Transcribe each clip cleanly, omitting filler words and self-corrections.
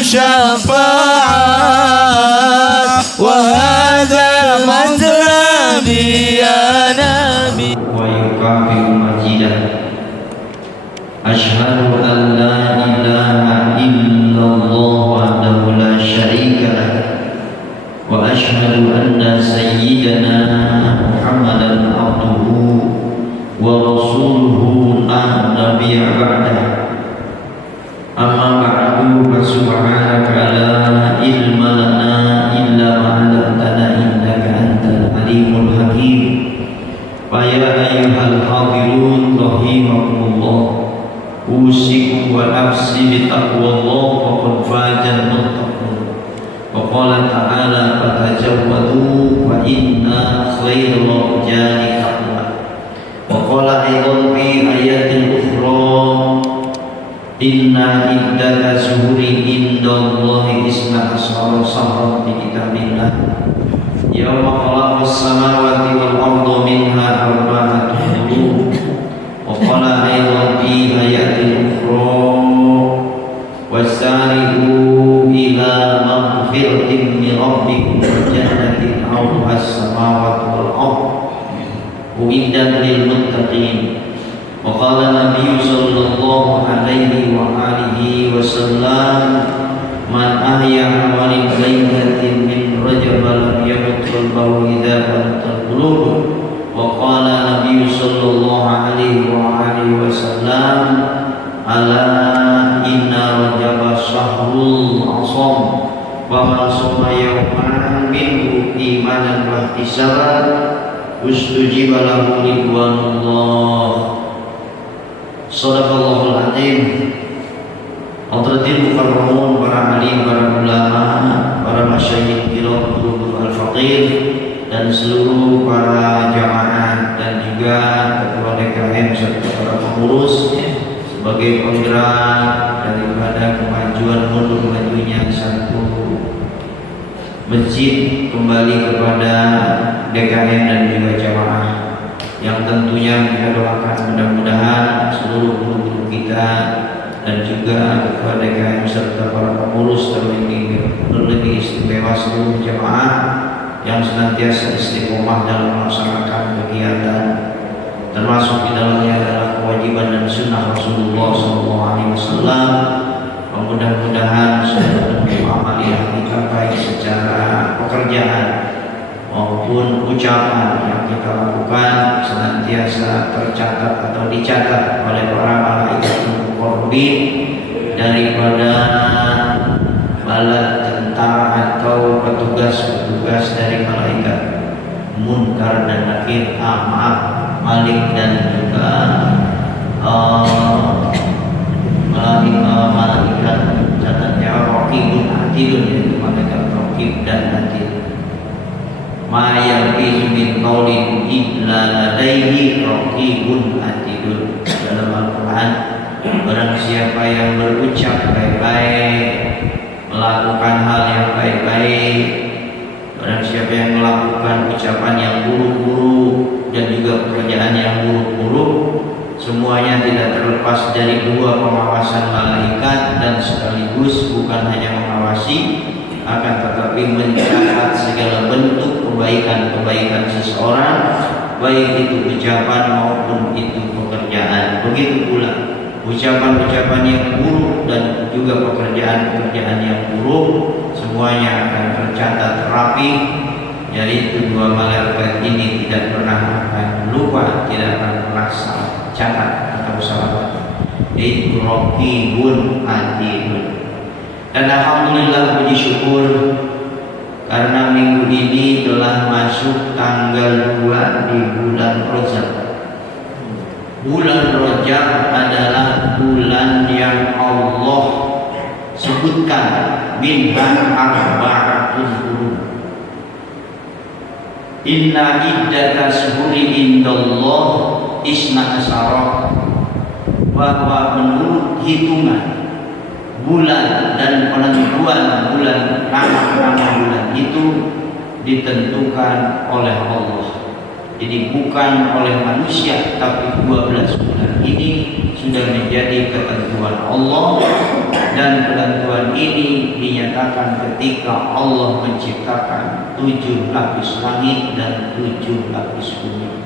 شفاعة وهذا مطلبي يا نبي ويكافئ مجيدا أشهد أن لا إله إلا الله وحده لا شريك له وأشهد أن سيدنا محمدا عبده ورسوله لا نبي بعده أما بعد فسبحانك لا علم لنا إلا ما علمتنا إنك أنت العليم الحكيم فيا أيها الحاضرون رحمكم الله أوصيكم ونفسي بتقوى الله فقد فاز المتقون وقال تعالى فتزودوا وإن خير الزاد التقوى وقال أيضا في آيات أخرى إن عدة شهور عند الله 12 شهرا في كتاب الله يوم خلق السماوات والأرض منها أربعة حروف وقال أيضا في آيات أخرى وسارعوا إلى مغفرة من ربكم وجنة عرضها السماوات والأرض أعدت للمتقين وقال النبي صلى الله عليه وآله وسلم من أحيا عمل ليلة من رجب لم يمت قلبه إذا بلغت القلوب وقال النبي صلى الله عليه وآله وسلم ألا إن رجب شهر العصام ومن صام يوما منه إيمانا واحتسابا استجيب له رضوان الله Sadaqallahul Azim. Hadratil mukarramun, para alim, para ulama, para masyayikh kiram, al-faqih dan seluruh para jamaah dan juga ketua DKM serta para pengurus sebagai penggerak daripada kemajuan mundur majunya satu masjid kembali kepada DKM dan juga jamaah yang tentunya kita doakan mudah-mudahan seluruh guru-guru kita dan juga ketua DKM serta para pengurus terlebih istimewa seluruh jamaah yang senantiasa istiqomah dalam melaksanakan kegiatan termasuk di dalamnya adalah kewajiban dan sunnah Rasulullah SAW. Mudah-mudahan seluruh amaliyah kita baik secara pekerjaan maupun ucapan yang kita lakukan senantiasa tercatat atau dicatat oleh para malaikat muqarrabin daripada bala tentara atau petugas-petugas dari malaikat munkar dan nakir, maaf, malik dan juga malaikat catatnya raqibun atidun, yaitu malaikat raqib dan atid. Ma yafizu min qaulin illa ladaihi raqibun atidun. Dalam Al-Quran, barang siapa yang berucap baik-baik, melakukan hal yang baik-baik, barang siapa yang melakukan ucapan yang buruk-buruk dan juga pekerjaan yang buruk-buruk, semuanya tidak terlepas dari dua pengawasan malaikat dan sekaligus bukan hanya mengawasi akan tetapi mencatat segala bentuk kebaikan-kebaikan seseorang, baik itu ucapan maupun itu pekerjaan. Begitu pula ucapan-ucapan yang buruk dan juga pekerjaan-pekerjaan yang buruk semuanya akan tercatat rapi. Jadi kedua malaikat ini tidak pernah akan lupa, tidak akan pernah salah catat atau salah. Itu raqibun atidun. Dan alhamdulillah puji syukur karena minggu ini telah masuk tanggal 2 di bulan Rajab. Bulan Rajab adalah bulan yang Allah sebutkan minha arba'atun hurum. Inna iddata syuhuri indallah isna asyara, bahwa menurut hitungan bulan dan penentuan bulan, nama-nama bulan itu ditentukan oleh Allah. Jadi bukan oleh manusia, tapi 12 bulan ini sudah menjadi ketentuan Allah, dan ketentuan ini dinyatakan ketika Allah menciptakan 7 lapis langit dan 7 lapis bumi.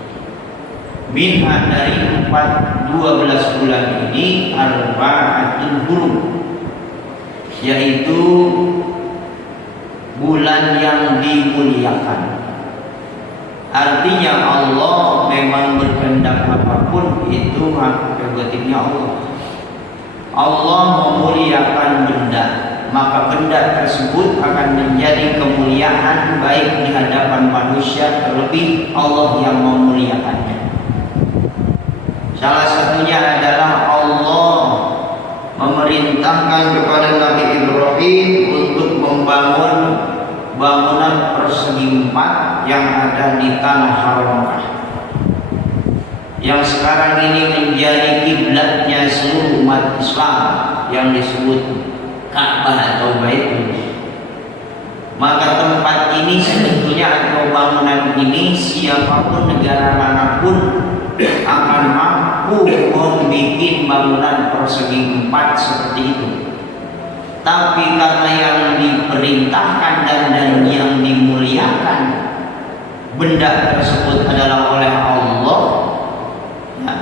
Minha dari 12 bulan ini arba'atul hurum, yaitu bulan yang dimuliakan. Artinya Allah memang berkehendak apapun itu hak prerogatifnya Allah. Allah memuliakan benda, maka benda tersebut akan menjadi kemuliaan baik di hadapan manusia, terlebih Allah yang memuliakannya. Salah satunya adalah Allah memerintahkan kepada Nabi Ibrahim untuk membangun bangunan persegi 4 yang ada di tanah haram, yang sekarang ini menjadi kiblatnya seluruh umat Islam, yang disebut Ka'bah atau Baitul. Maka tempat ini sebetulnya atau bangunan ini siapapun negara manapun akan mampu membuat bangunan persegi 4 seperti itu. Tapi karena yang diperintahkan dan yang dimuliakan benda tersebut adalah oleh Allah,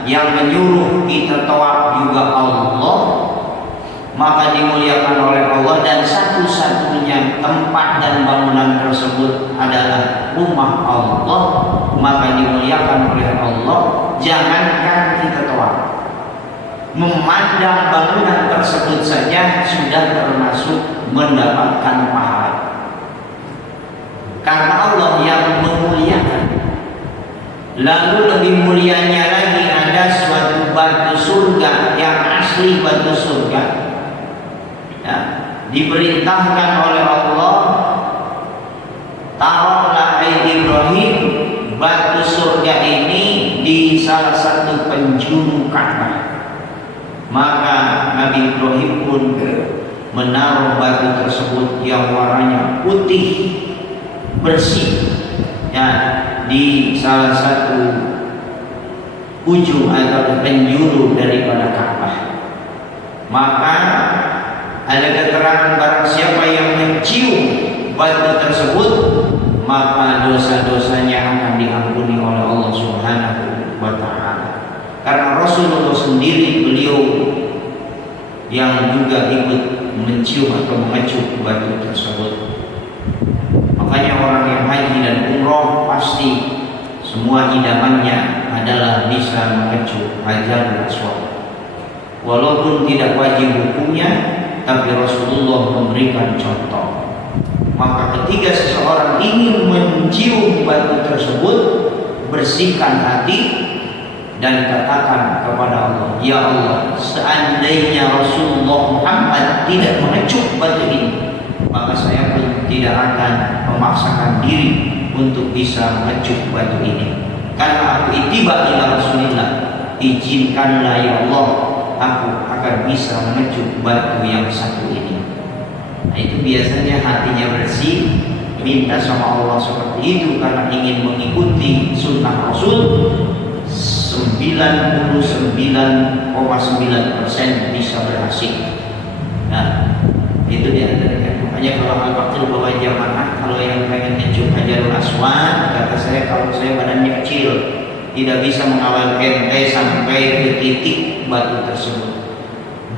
yang menyuruh kita tawaf juga Allah, maka dimuliakan oleh Allah, dan satu-satunya tempat dan bangunan tersebut adalah rumah Allah, maka dimuliakan oleh Allah. Jangankan kita tawaf, memandang bangunan tersebut saja sudah termasuk mendapatkan pahala, karena Allah yang memuliakan. Lalu lebih mulianya lagi ada suatu batu surga yang asli batu surga, ya, diperintahkan oleh Allah, taruhlah Ibrahim batu surga ini di salah satu penjuru Ka'bah. Maka Nabi Ibrahim pun menaruh batu tersebut yang warnanya putih bersih, ya, di salah satu ujung atau penjuru daripada Ka'bah. Maka ada keterangan barang siapa yang mencium batu tersebut, maka dosa-dosanya akan diampuni oleh Allah Subhanahu wa ta'ala. Karena Rasulullah sendiri, beliau yang juga ikut mencium atau mengecup batu tersebut. Makanya orang yang haji dan umroh pasti semua idamannya adalah bisa mengecup Hajarul Aswad. Walaupun tidak wajib hukumnya, tapi Rasulullah memberikan contoh. Maka ketika seseorang ingin mencium batu tersebut, bersihkan hati dan katakan kepada Allah, ya Allah, seandainya Rasulullah Muhammad tidak mengecup batu ini, maka saya pun tidak akan memaksakan diri untuk bisa mengecup batu ini. Karena aku ittiba ila Rasulillah, izinkanlah ya Allah, aku akan bisa mengecup batu yang satu ini. Nah, itu biasanya hatinya bersih, minta sama Allah seperti itu karena ingin mengikuti sunnah Rasul. 99,9% bisa berhasil. Nah, itu dia. Makanya kalau al-fakir bawa jamaah, kalau yang pengen ngecup Hajarul Aswad, kata saya, kalau saya badannya kecil, tidak bisa mengawal ente sampai ke titik batu tersebut.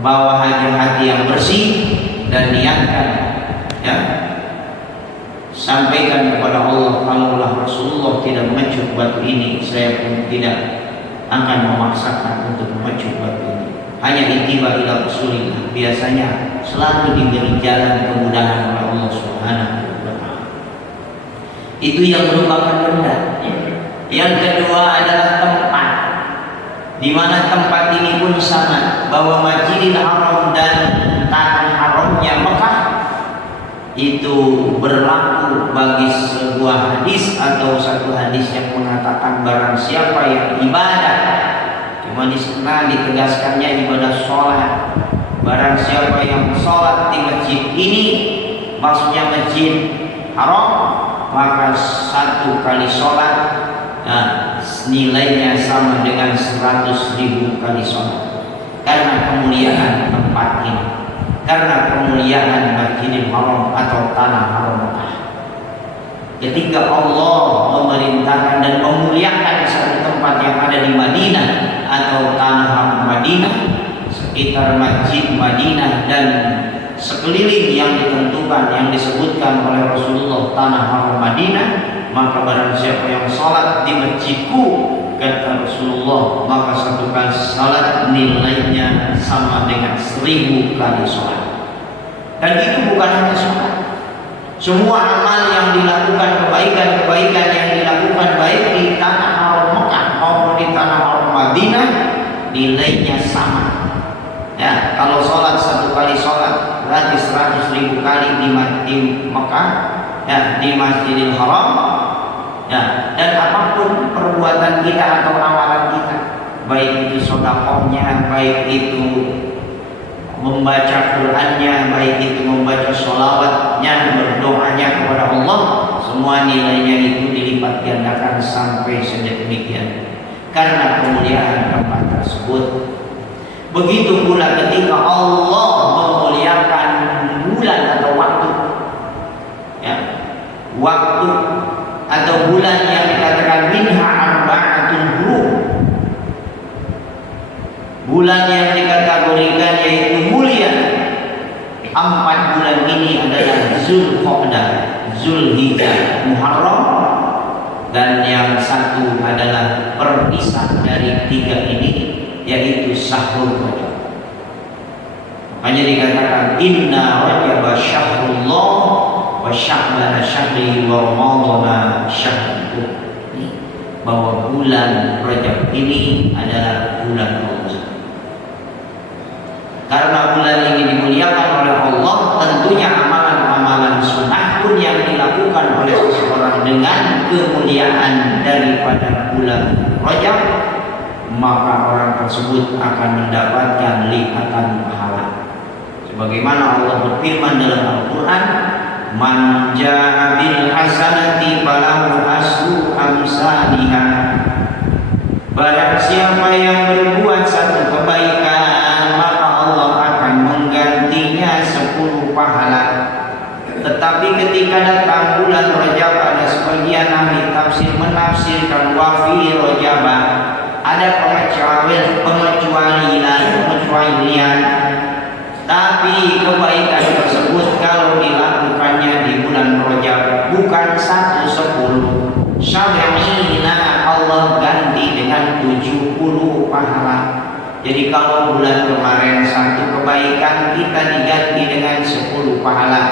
Bawa hati yang bersih dan niatkan, ya, sampaikan kepada Allah, kalaulah Rasulullah tidak mengecup batu ini, saya pun tidak akan memaksakan untuk mengecup batu ini. Hanya ittiba ila Rasulillah, biasanya selalu diberi jalan kemudahan oleh Allah Subhanahu wa ta'ala. Itu yang merupakan benda. Yang kedua adalah tempat, di mana tempat ini pun sama, bahwa Masjidil Haram dan tanah haramnya Mekah itu berlaku bagi sebuah hadis atau satu hadis yang mengatakan barang siapa yang ibadah, cuma di sana ditegaskannya ibadah sholat, barang siapa yang sholat di masjid ini, maksudnya Masjid Haram, maka 1 kali sholat nilainya sama dengan 100.000 kali sholat. Karena kemuliaan tempat ini, karena kemuliaan Masjidil Haram atau tanah haram Mekah. Ketika Allah memerintahkan dan memuliakan satu tempat yang ada di Madinah atau tanah haram Madinah, sekitar Masjid Madinah dan sekeliling yang ditentukan, yang disebutkan oleh Rasulullah tanah haram Madinah, maka barang siapa yang salat di masjidku, kata Rasulullah, maka satu kali salat nilainya sama dengan 1000 kali salat. Dan itu bukan hanya salat. Semua amal yang dilakukan, kebaikan-kebaikan yang dilakukan baik di tanah haram Mekah maupun di tanah haram Madinah, nilainya sama. Ya, kalau sholat satu kali sholat berarti 100.000 kali di Mekah, ya, di Masjidil Haram. Ya, dan apapun perbuatan kita atau amalan kita, baik itu sedekahnya, baik itu membaca Qur'annya, baik itu membaca sholawatnya, berdoanya kepada Allah, semua nilainya itu dilipat gandakan sampai sedemikian karena kemuliaan tempat tersebut. Begitu pula ketika Allah memuliakan bulan atau waktu, ya, waktu atau bulan yang dikatakan minha arba'atun hurum, bulan yang dikategorikan yaitu mulia. 4 bulan ini adalah Zulqa'dah, Zulhijjah, Muharram, dan yang satu adalah perpisah dari 3 ini yaitu Syahrul Rajab. Makanya dikatakan inna rajaba syahrullah wa sya'bana syahri wa ramadhana syahruhu, bahwa bulan Rajab ini adalah bulan Allah. Karena bulan ini dimuliakan oleh Allah, tentunya amalan-amalan sunnah pun yang dilakukan oleh seseorang dengan kemuliaan daripada bulan Rajab, maka orang tersebut akan mendapatkan lipatan pahala. Sebagaimana Allah berfirman dalam Al-Quran, man jaa bil hasanati falahu asru amsalihha, barang siapa yang berbuat satu kebaikan, maka Allah akan menggantinya 10 pahala. Tetapi ketika datang bulan Rajab, ada sebagian ahli tafsir menafsirkan wa fi Rajab, ada pengecualian, tapi kebaikan tersebut kalau dilakukannya di bulan Rajab bukan 1/10, syab'ina, Allah ganti dengan 70 pahala. Jadi kalau bulan kemarin 1 kebaikan kita diganti dengan 10 pahala,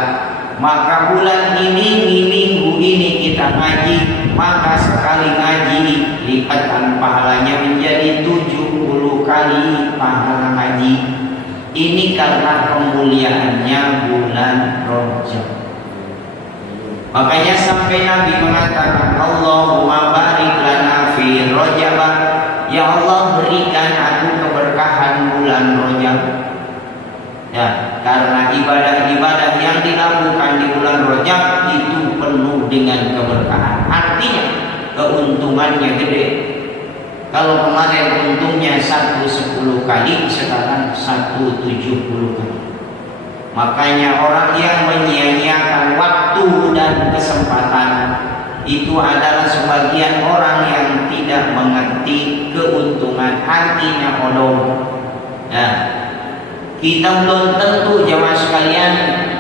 maka bulan ini minggu ini kita ngaji, maka sekali ngaji lipatan pahalanya menjadi 70 kali pahala ngaji. Ini karena kemuliaannya bulan Rajab. Makanya sampai Nabi mengatakan, Allahumma barik lana fi Rajab, ya Allah berikan aku keberkahan bulan Rajab. Ya, karena ibadah-ibadah yang dilakukan di bulan Rajab itu penuh dengan keberkahan. Artinya keuntungannya gede. Kalau kemarin untungnya 1/10 kali, sekarang 1/70 kali. Makanya orang yang menyia-nyiakan waktu dan kesempatan itu adalah sebagian orang yang tidak mengerti keuntungan, artinya bodoh. Ya, kita belum tentu jemaah sekalian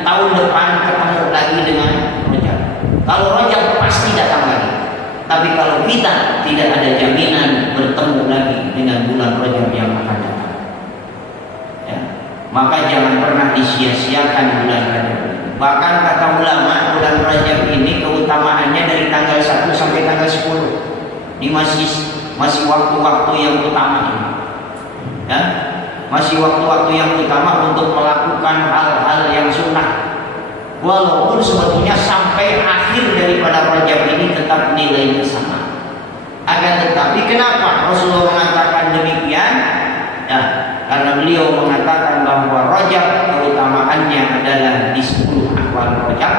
tahun depan ketemu lagi dengan Rajab. Kalau Rajab pasti datang lagi. Tapi kalau kita tidak ada jaminan bertemu lagi dengan bulan Rajab yang akan datang, ya, maka jangan pernah disia-siakan bulan Rajab. Bahkan kata ulama, bulan Rajab ini keutamaannya dari tanggal 1 sampai tanggal 10. Ini masih waktu-waktu yang utama ini. Ya, masih waktu-waktu yang utama untuk melakukan hal-hal yang sunnah. Walaupun sebetulnya sampai akhir daripada Rajab ini tetap nilainya sama. Akan tetapi kenapa Rasulullah mengatakan demikian? Ya, karena beliau mengatakan bahwa Rajab keutamaannya adalah di 10 awal Rajab,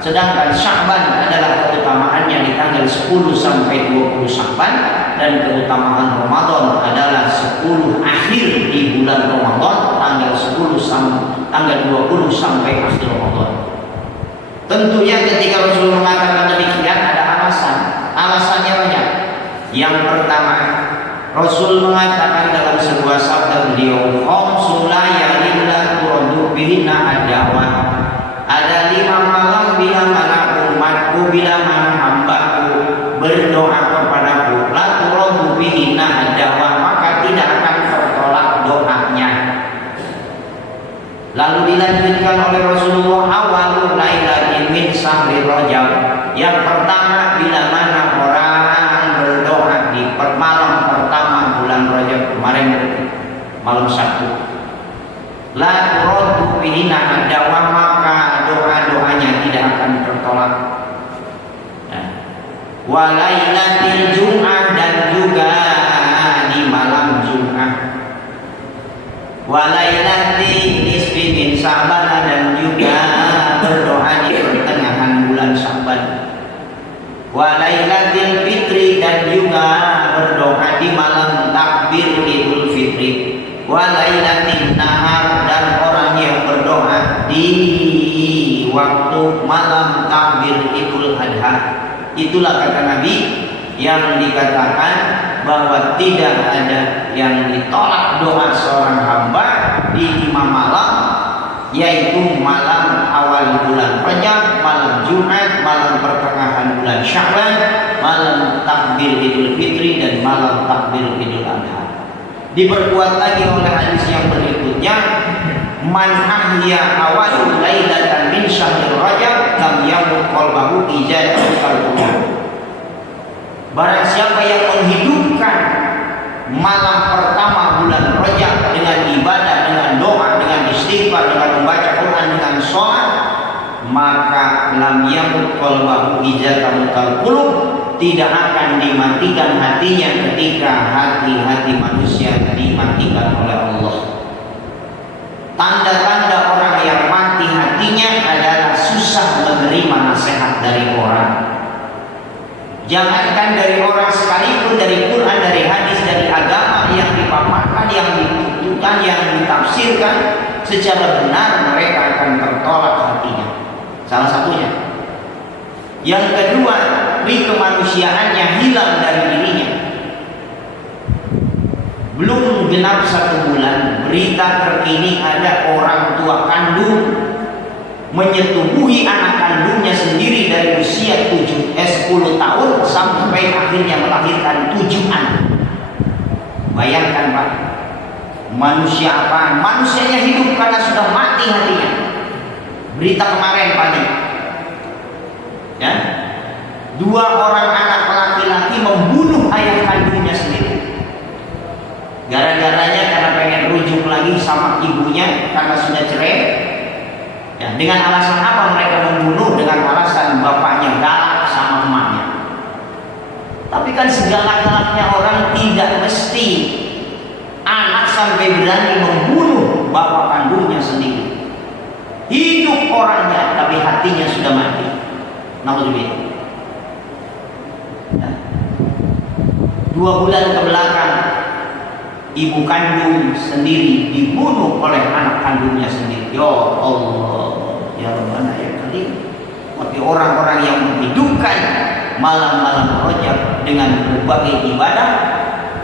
sedangkan Sya'ban adalah keutamaannya di tanggal 10 10 sampai 20 Sya'ban, dan keutamaan Ramadan adalah 10 akhir di bulan Ramadan, tanggal 20 sampai akhir Ramadan. Tentunya ketika Rasul mengatakan demikian ada alasan. Alasannya banyak. Yang pertama, Rasul mengatakan dalam sebuah sabda beliau, "Khamsul layalin la turaddu bihinna ad-da'wah." Ada 5 malam bila mana umatku, bila mana hambaku berdoa kepadaku, la turaddu bihinna ad-da'wah, maka tidak akan tertolak doanya. Lalu dilanjutkan oleh Rasulullah, awalul lailatin min syahri Rajab. Yang pertama, bila mana orang berdoa di malam pertama bulan Rajab kemarin, malam Sabtu, la turaddu bihina ad-da'wah, maka doa-doanya tidak akan tertolak. Wa lailatil Jum'ah, dan juga di malam Jum'ah. Wa lailatil nisfi min Sya'ban, dan juga berdoa di pertengahan bulan Sya'ban. Wa lailatil fitri, dan juga berdoa di malam takbir Idul Fitri. Wa lailatin nahar, dan orang yang berdoa di waktu malam takbir Idul Adha. Itulah kata Nabi yang dikatakan bahwa tidak ada yang ditolak doa seorang hamba di 5 malam, yaitu malam awal bulan Rajab, malam Jumat, malam pertengahan bulan Sya'ban, malam takbir Idul Fitri, dan malam takbir Idul Adha. Diperkuat lagi oleh hadis yang berikutnya, man ahya awal lailatan min syahril Rajab lam yamut qalbahu ijazatan qalbuh. Barang siapa yang menghidupkan malam pertama bulan Rajab dengan ibadah, dengan doa, dengan istighfar, dengan membaca Quran, dengan sholat, maka lam yamut qalbahu ijazatan qalbuh, tidak akan dimatikan hatinya ketika hati-hati manusia dimatikan oleh Allah. Tanda-tanda orang yang mati hatinya adalah susah menerima nasihat dari orang. Jangankan dari orang sekalipun, dari Quran, dari hadis, dari agama yang dipaparkan, yang dituturkan, yang ditafsirkan secara benar, mereka akan tertolak hatinya. Salah satunya. Yang kedua, kemanusiaannya hilang dari dirinya. Belum genap 1 bulan, berita terkini ada orang tua kandung menyetubuhi anak kandungnya sendiri dari usia 10 tahun sampai akhirnya melahirkan 7 anak. Bayangkan Pak, manusia apa? Manusianya hidup karena sudah mati hatinya. Berita kemarin pagi, ya, 2 orang anak laki-laki membunuh ayah kandungnya sendiri. Gara-garanya karena pengen rujuk lagi sama ibunya karena sudah cerai. Ya, dengan alasan apa mereka membunuh? Dengan alasan bapaknya galak sama emaknya. Tapi kan segalak-galaknya orang tidak mesti anak sampai berani membunuh bapak kandungnya sendiri. Hidup orangnya tapi hatinya sudah mati. Naudzubillah. Ya. 2 bulan ke belakang, ibu kandung sendiri dibunuh oleh anak kandungnya sendiri. Ya Allah, ya Rabbana ya Karim. Tapi orang-orang yang menghidupkan malam-malam Rajab dengan berbagai ibadah,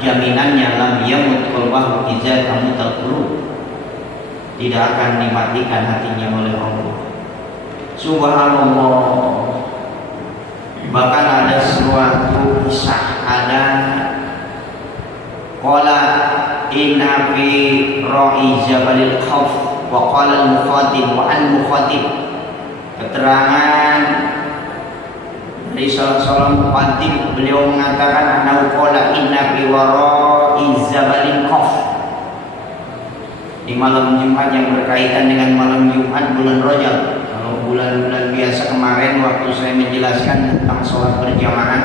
jaminannya lam yamut qalbuhu idza tamutal qulub, tidak akan dimatikan hatinya oleh Allah. Subhanallah. Bahkan ada suatu kisah, ada qala inna fi ra'i jabalil khawf wa qala al-mukhatib wa al-mukhatib. Keterangan dari salah mukhatib, beliau mengatakan annahu qala inna fi ra'i jabalil khawf. Di malam Jumat yang berkaitan dengan malam Jumat bulan Rajab. Kalau bulan-bulan biasa kemarin waktu saya menjelaskan tentang sholat berjamaah,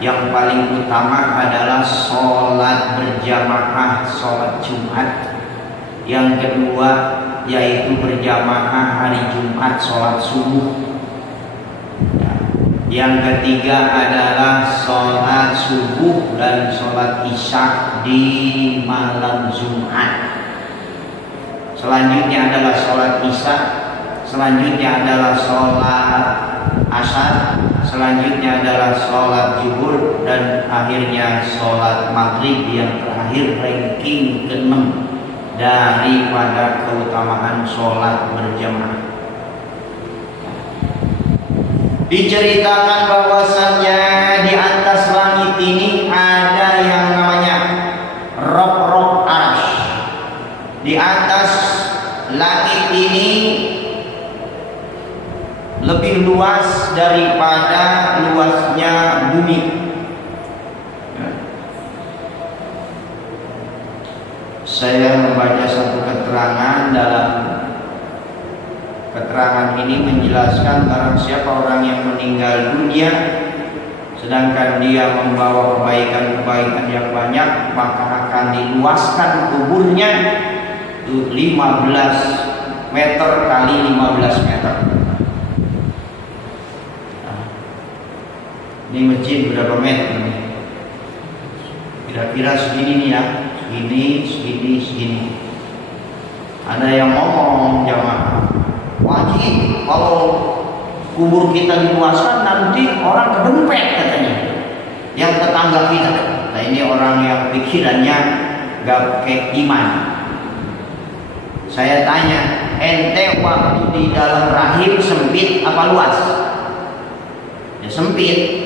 yang paling utama adalah sholat berjamaah sholat Jumat. Yang kedua yaitu berjamaah hari Jumat sholat subuh. Yang ketiga adalah sholat subuh dan sholat isya di malam Jumat. Selanjutnya adalah sholat isya, selanjutnya adalah sholat asar, selanjutnya adalah sholat zuhur, dan akhirnya sholat maghrib yang terakhir ranking ke-6 daripada keutamaan sholat berjamaah. Diceritakan bahwasannya di atas langit ini ada yang namanya rob-rob arash. Di atas langit ini lebih luas daripada luasnya bumi. Saya membaca satu keterangan. Dalam keterangan ini menjelaskan barang siapa orang yang meninggal dunia sedangkan dia membawa kebaikan-kebaikan yang banyak, maka akan diluaskan kuburnya 15 meter kali 15 meter. Ini masjid berapa meter nih? Kira-kira segini nih ya, segini. Ada yang ngomong jamaah, wajib kalau kubur kita diluaskan nanti orang kedempet katanya, yang tetangga kita. Nah ini orang yang pikirannya gak kayak iman. Saya tanya, ente waktu di dalam rahim sempit apa luas? Ya sempit.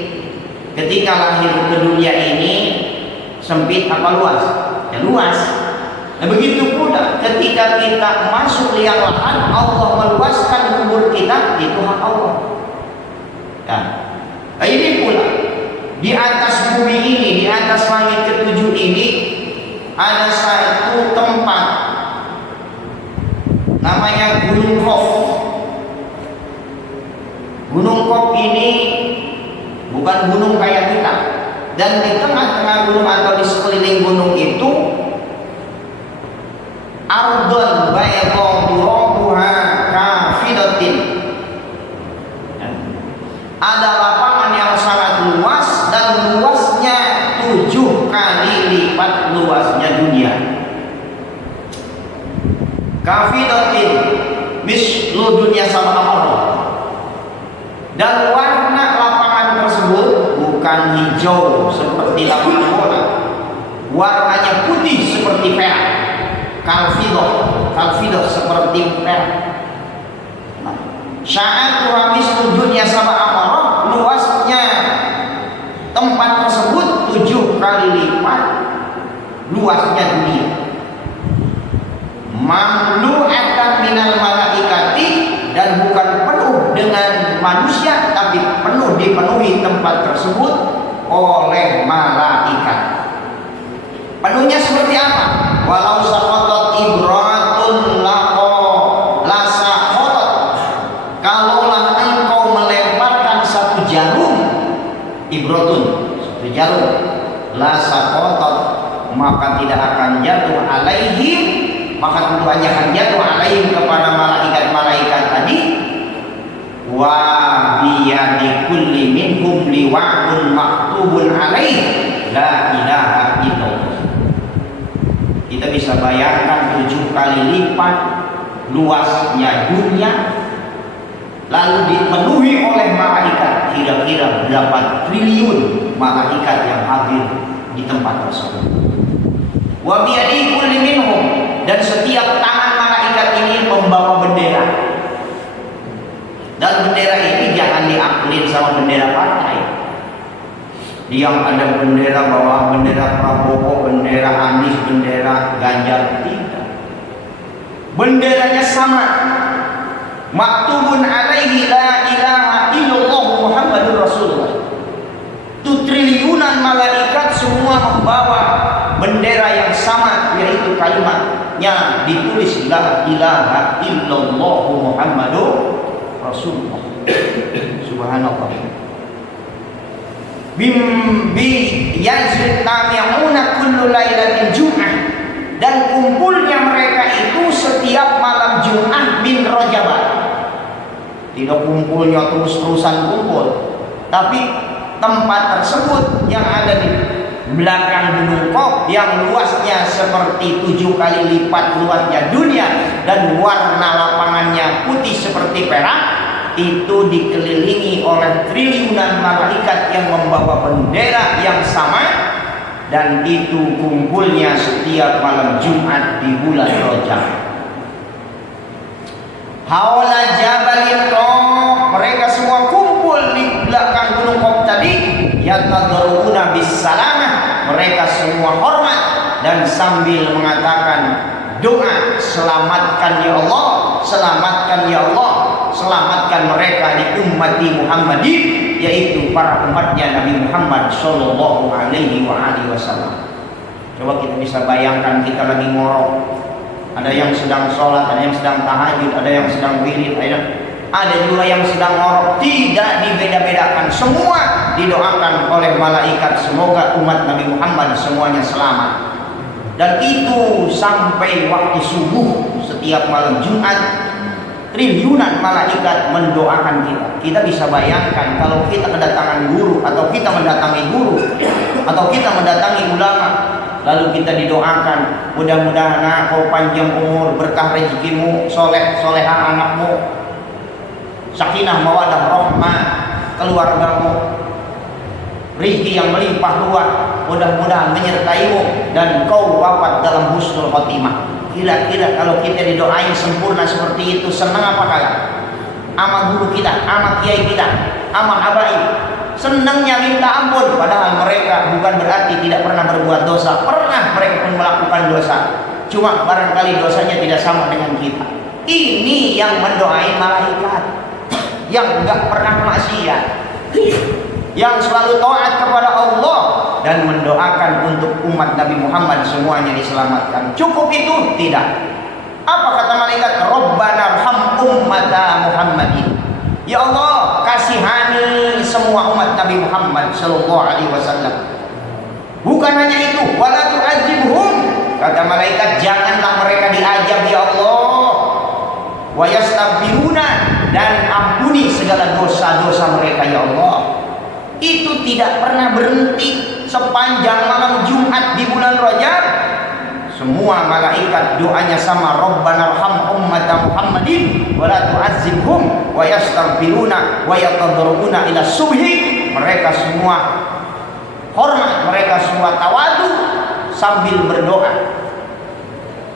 Ketika lahir ke dunia ini sempit apa luas? Ya luas. Nah begitu pula ketika kita masuk liang lahat, Allah meluaskan kubur kita, itu hak Allah. Ya. Nah, ini pula di atas bumi ini, di atas langit ke-7 ini ada satu tempat namanya Gunung Kop. Gunung Kop ini bukan gunung kayak kita, dan di tengah-tengah gunung atau di sekeliling gunung itu ardon bayadhuha kafidatin, ada lapangan yang sangat luas dan luasnya 7 kali lipat luasnya dunia. Kafidatin mislu dunia sama Allah. Dan warna lapangan tersebut bukan hijau seperti lapangan bola, warnanya putih seperti perak. Kalfidoh seperti perak. Sya'atuha mislu dunia sama Allah, luasnya tempat tersebut 7 kali lipat luasnya dunia. Mamlu'atan minal malaikati, dan bukan penuh dengan manusia, tapi dipenuhi tempat tersebut oleh malaikat. Penuhnya seperti apa? Walau saqatat ibratun la saqatat, kalaulah engkau melemparkan satu jarum, ibratun, satu jarum, la saqatat, maka tidak akan jatuh alaihim, maka tentunya akan jatuh alaihim kepada malaikat-malaikat tadi. Wa biyadi kulli minhum liwa'un maktubun alaih la ilaha illallah. Kita bisa bayangkan 7 kali lipat luasnya dunia, lalu dipenuhi oleh malaikat. Kira-kira berapa triliun malaikat yang hadir di tempat tersebut. Wa biyadi kulli minhum, dan setiap tangan malaikat ini membawa bendera. Dan bendera ini jangan diaklin sama bendera partai. Yang ada bendera bawa bendera Prabowo, bendera Anies, bendera Ganjar, tidak. Benderanya sama. Maktubun alaihi la ilaha illallah Muhammadur Rasulullah. Itu triliunan malaikat semua membawa bendera yang sama, yaitu kalimatnya ditulis la ilaha illallah Muhammadur Rasulullah. Subhanallah. Bi yazid tami'una kullu lailatin jum'ah, dan kumpulnya mereka itu setiap malam Jumat min Rajab. Tidak kumpulnya terus-terusan kumpul. Tapi tempat tersebut yang ada di belakang Gunung Qaf yang luasnya seperti 7 kali lipat luasnya dunia dan warna lapangannya putih seperti perak, itu dikelilingi oleh triliunan malaikat yang membawa bendera yang sama, dan itu kumpulnya setiap malam Jumat di bulan Rajab. Haula Jabalil Qaf, mereka semua kumpul di belakang Gunung Qaf tadi, yatadarruna bisalamah, mereka semua hormat dan sambil mengatakan doa, selamatkan ya Allah, selamatkan ya Allah, selamatkan mereka di ummati Muhammadin, yaitu para umatnya Nabi Muhammad sallallahu alaihi wasallam. Coba kita bisa bayangkan, kita lagi ngorok, ada yang sedang sholat, ada yang sedang tahajud, ada yang sedang wirid, ada juga yang sedang ngorok, tidak dibeda-bedakan, semua didoakan oleh malaikat semoga umat Nabi Muhammad semuanya selamat. Dan itu sampai waktu subuh setiap malam Jumat, triliunan malaikat mendoakan kita. Kita bisa bayangkan kalau kita kedatangan guru, atau kita mendatangi guru, atau kita mendatangi ulama, lalu kita didoakan, mudah-mudahan kau panjang umur, berkah rezekimu, soleh soleha anakmu, sakinah mawadah rahmah keluargamu, rezeki yang melimpah ruah mudah-mudahan menyertaimu, dan kau wafat dalam husnul khotimah. Kira-kira kalau kita didoain sempurna seperti itu, senang apa kagak? Ama guru kita, ama kiai kita, ama abai, senangnya minta ampun. Padahal mereka bukan berarti tidak pernah berbuat dosa, pernah mereka pun melakukan dosa, cuma barangkali dosanya tidak sama dengan kita. Ini yang mendoain malaikat yang enggak pernah maksiat, yang selalu taat kepada Allah dan mendoakan untuk umat Nabi Muhammad semuanya diselamatkan. Cukup itu? Tidak. Apa kata malaikat? Rabbana arham ummata Muhammadin. Ya Allah, kasihani semua umat Nabi Muhammad sallallahu alaihi wasallam. Bukan hanya itu, wala tu'adzibhum. Kata malaikat, janganlah mereka diazab ya Allah. Wa yastaghfiruna, dan ampuni segala dosa-dosa mereka ya Allah. Itu tidak pernah berhenti sepanjang malam Jumat di bulan Rajab. Semua malaikat doanya sama, Rabbana arham ummata Muhammadin wa la tu'adzibhum wa yastaghfiruna wa yatadarruna ila subhi. Mereka semua hormat, mereka semua tawadu sambil berdoa.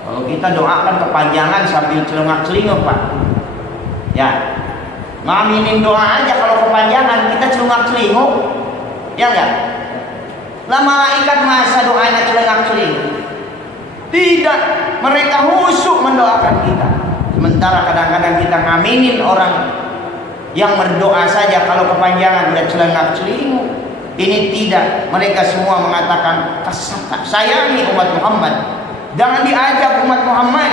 Kalau kita doakan kepanjangan sambil celengak-celinguk, Pak, ya, ngaminin doa aja kalau kepanjangan, kita celengak-celinguk, ya enggak? Lah malaikat masa doanya celengak-celinguk? Tidak, mereka khusyuk mendoakan kita. Sementara kadang-kadang kita ngaminin orang yang berdoa saja kalau kepanjangan udah celengak-celinguk. Ini tidak, mereka semua mengatakan sayangi umat Muhammad, jangan diajak umat Muhammad,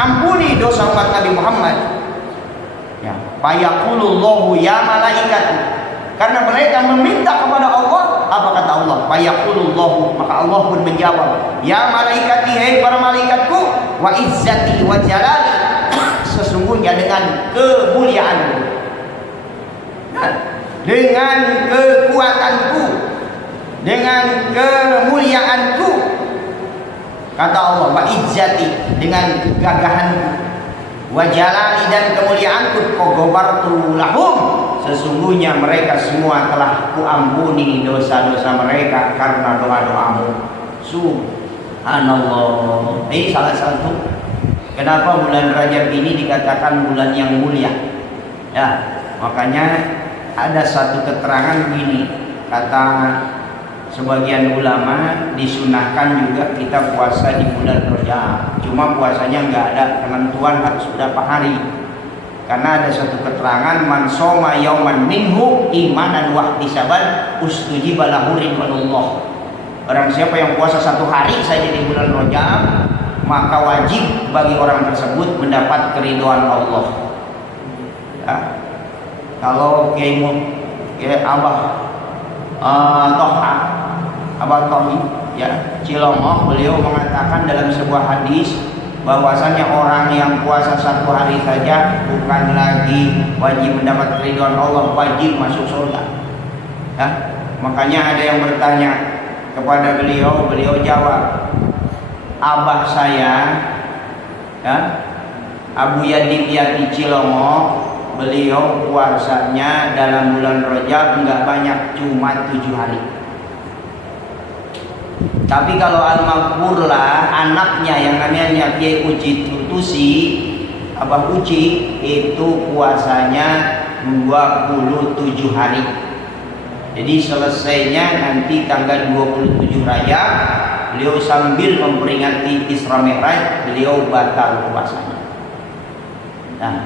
ampuni dosa umat Nabi Muhammad. Ya, fayaqulullahu ya malaikat, karena mereka meminta kepada Allah. Apa kata Allah? Fayaqulullahu, maka Allah pun menjawab, ya malaikati, hei para malaikatku, wa izzati wa jalali, sesungguhnya dengan kemuliaanku, dengan kekuatanku, dengan kemuliaanku, kata Allah, wa izzati, dengan kegagahanku, wa jalali, dan kemuliaanku, kogobartu lahum, sesungguhnya mereka semua telah kuampuni dosa-dosa mereka karena doa-doamu. Subhanallah. Ini salah satu kenapa bulan Rajab ini dikatakan bulan yang mulia. Ya, makanya ada satu keterangan gini, kata sebagian ulama, disunahkan juga kita puasa di bulan Rajab. Cuma puasanya nggak ada penentuan harus berapa hari. Karena ada satu keterangan, man soma yauman minhu imanan wa ihtisaban ustujiba lahu ridwanullah. Barang siapa yang puasa satu hari saja di bulan Rajab, maka wajib bagi orang tersebut mendapat keridhaan Allah. Ya. Kalau Kiai Abah Toha, Abah Tohi, ya, Cilongok, beliau mengatakan dalam sebuah hadis bahwasanya orang yang puasa satu hari saja bukan lagi wajib mendapat keridhaan Allah, wajib masuk surga. Ya, makanya ada yang bertanya kepada beliau, beliau jawab, abah saya, ya, Abu Yadid Yati Cilongo, beliau puasanya dalam bulan Rajab nggak banyak, cuma 7 hari. Tapi kalau Al-Maghfurlah anaknya yang namanya Kiai Uji Tutusi, Abah Uji, itu puasanya 27 hari. Jadi selesainya nanti tanggal 27 Rajab, beliau sambil memperingati Isra Mi'raj, beliau batal puasanya. Nah,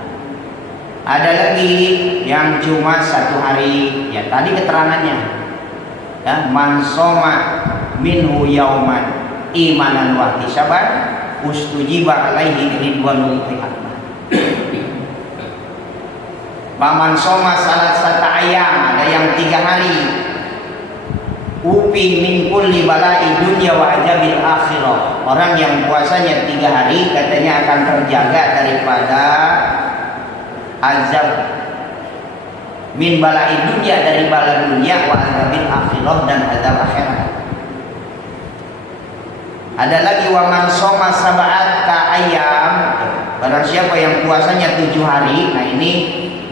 ada lagi yang cuma 1 hari, ya tadi keterangannya, ya, man soma minhu yauman imanan wa ihtisaban ustujiba alaihi ridwanul akbar. Paman soma salat sata ayam, ada yang 3 hari. Upi min kulli bala'i dunya wa ajabil akhirah. Orang yang puasanya 3 hari katanya akan terjaga daripada azab min bala'i dunya, dari bala dunia, wa azabil akhirah, dan azab akhirat. Ada lagi wa man soma sab'at ka ayam, barang siapa yang puasanya 7 hari. Nah ini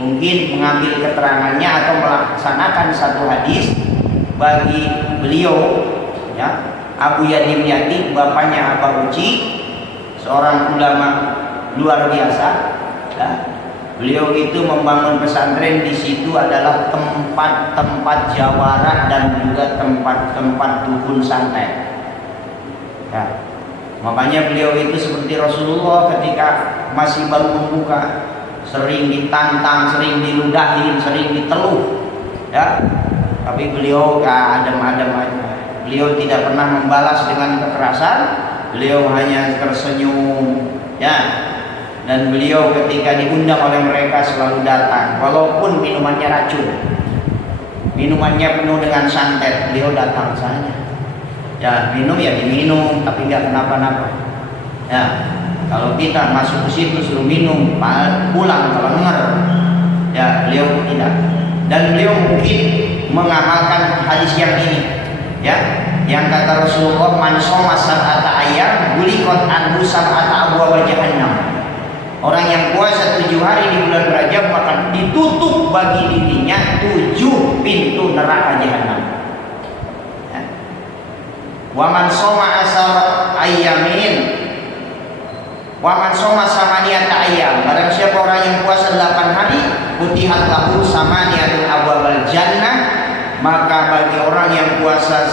mungkin mengambil keterangannya atau melaksanakan satu hadis bagi beliau, ya, Abu Yadim Yati, bapaknya Abah Uci, seorang ulama luar biasa, ya. Beliau itu membangun pesantren, di situ adalah tempat-tempat jawara dan juga tempat-tempat dukun santet. Ya. Makanya beliau itu seperti Rasulullah ketika masih baru membuka, sering ditantang, sering diludahin, sering diteluh, ya. Tapi beliau adem-adem aja. Beliau tidak pernah membalas dengan kekerasan. Beliau hanya tersenyum, ya. Dan beliau ketika diundang oleh mereka selalu datang, walaupun minumannya racun, minumannya penuh dengan santet, beliau datang saja. Ya, minum ya diminum, tapi nggak kenapa-napa. Ya, kalau kita masuk ke situ suruh minum, pulang kalau denger. Ya, beliau tidak. Dan beliau mungkin mengamalkan hadis yang ini, ya, yang kata Rasulullah, man shoma sab'ata ayyam guliqat anhu sab'ata abwaaba jahannam. Orang yang puasa 7 hari di bulan Rajab, maka ditutup bagi dirinya 7 pintu neraka jahanam. Wa man shoma asar ayyamin, wa man shoma samaniyata ayyam, barang siapa orang yang puasa 8 hari, futihat lahu samaniyatul abwabal jannah, maka bagi orang yang puasa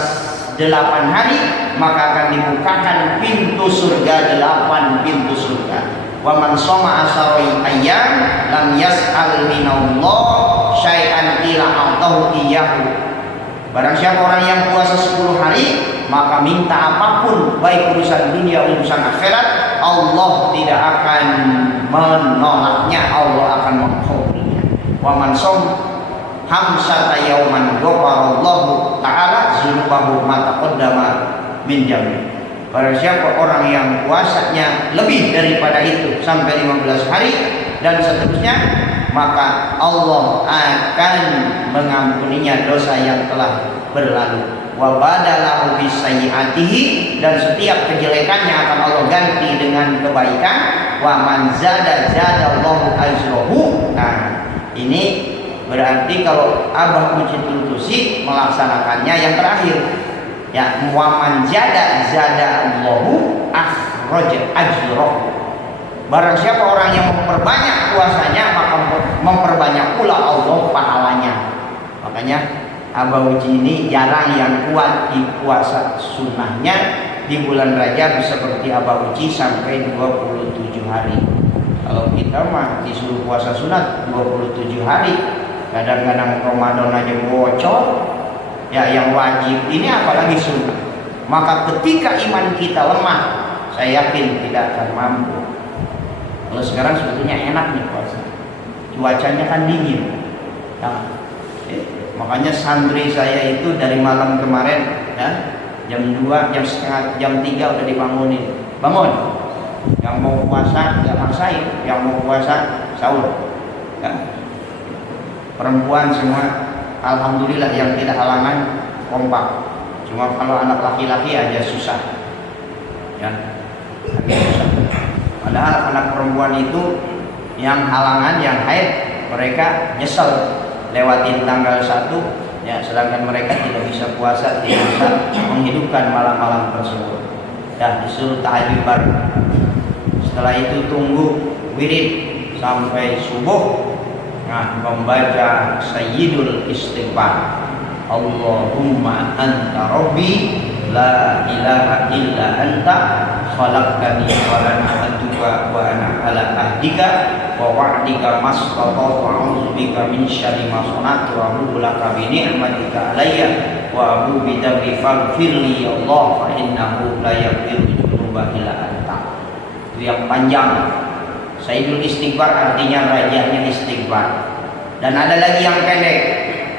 8 hari maka akan dibukakan pintu surga, 8 pintu surga. Wa man shoma asari ayyam lam yas'al minallah syai'an illa a'tahu iyyahu. Barang siapa orang yang puasa 10 hari, maka minta apapun, baik urusan dunia urusan akhirat, Allah tidak akan menolaknya, Allah akan mengkabulnya. Wa man shom hamsata yauman ghafarallahu ta'ala dzunubahu ma taqaddama min jambi. Barang siapa orang yang puasanya lebih daripada itu sampai 15 hari dan seterusnya, maka Allah akan mengampuninya dosa yang telah berlalu. Wa badalahu bisayyi'atihi, dan setiap kejelekannya akan Allah ganti dengan kebaikan. Wa man zada zadallahu ajrahu. Nah, ini berarti kalau Abah Uci Tutusi melaksanakannya yang terakhir, ya, wa man zada zadallahu akhraja ajrahu. Barang siapa orang yang memperbanyak puasanya, maka memperbanyak pula Allah pahalanya. Makanya Abah Uci ini jarang yang kuat di puasa sunnahnya di bulan Rajab seperti Abah Uci sampai 27 hari. Kalau kita mah disuruh puasa sunat 27 hari, kadang-kadang Ramadan aja bocor, ya, yang wajib ini apalagi sunnah. Maka ketika iman kita lemah, saya yakin tidak akan mampu. Kalau sekarang sebetulnya enak nih puasa, cuacanya kan dingin, nah, makanya santri saya itu dari malam kemarin, ya, jam 2, jam 3 udah dibangunin, bangun, yang mau puasa nggak maksain, yang mau puasa sahur, ya. Perempuan semua alhamdulillah yang tidak halangan kompak. Cuma kalau anak laki-laki aja susah, ya, agak susah. Padahal anak perempuan itu yang halangan, yang haid, mereka nyesel lewatin tanggal 1, ya, sedangkan mereka tidak bisa puasa, tidak bisa menghidupkan malam-malam tersebut. Ya, disuruh tahajud bareng. Setelah itu tunggu wirid sampai subuh. Nah, membaca Sayyidul Istighfar. Allahumma anta rabbi la ilaha illa anta khalaqtani wa ana abduka wa ana ala ahdika wa wa'dika mastata'tu a'udzu bika min syarri ma sana'tu wa a'udzu laka bi ni'matika alayya wa a'udzu bi dzambi faghfirli ya Allah fa innahu la yaghfiru dzunuba illa anta. Itu yang panjang. Sayyidul Istighfar artinya rajanya istighfar. Dan ada lagi yang pendek.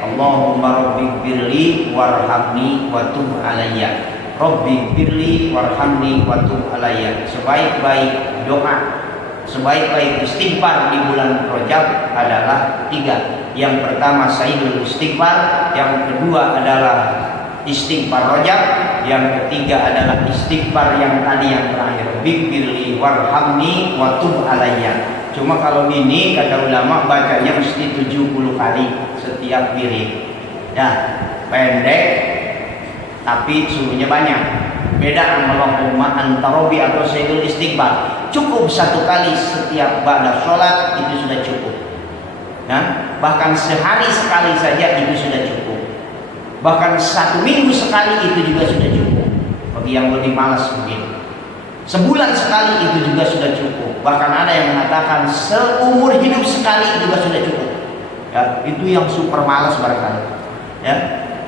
Allahumma rabbighfirli warhamni wa tub alayya. Rabbighfirli warhamni wa tub alayya. Sebaik-baik doa, sebaik-baik istighfar di bulan Rajab adalah 3. Yang pertama Sayyidul Istighfar, yang kedua adalah istighfar Rajab, yang ketiga adalah istighfar yang tadi yang terakhir, Rabbighfirli warhamni wa tub alayya. Cuma kalau ini kata ulama bacanya mesti 70 kali setiap wirid. Ya, pendek tapi sungguhnya banyak. Beda Allahumma anta rabbi atau Sayyidul Istighfar. Cukup 1 kali setiap ba'da sholat itu sudah cukup. Nah, bahkan sehari sekali saja itu sudah cukup. Bahkan 1 minggu sekali itu juga sudah cukup. Bagi yang lebih malas mungkin. Sebulan sekali itu juga sudah cukup. Bahkan ada yang mengatakan seumur hidup sekali juga sudah cukup. Ya, itu yang super malas barangkali. Ya,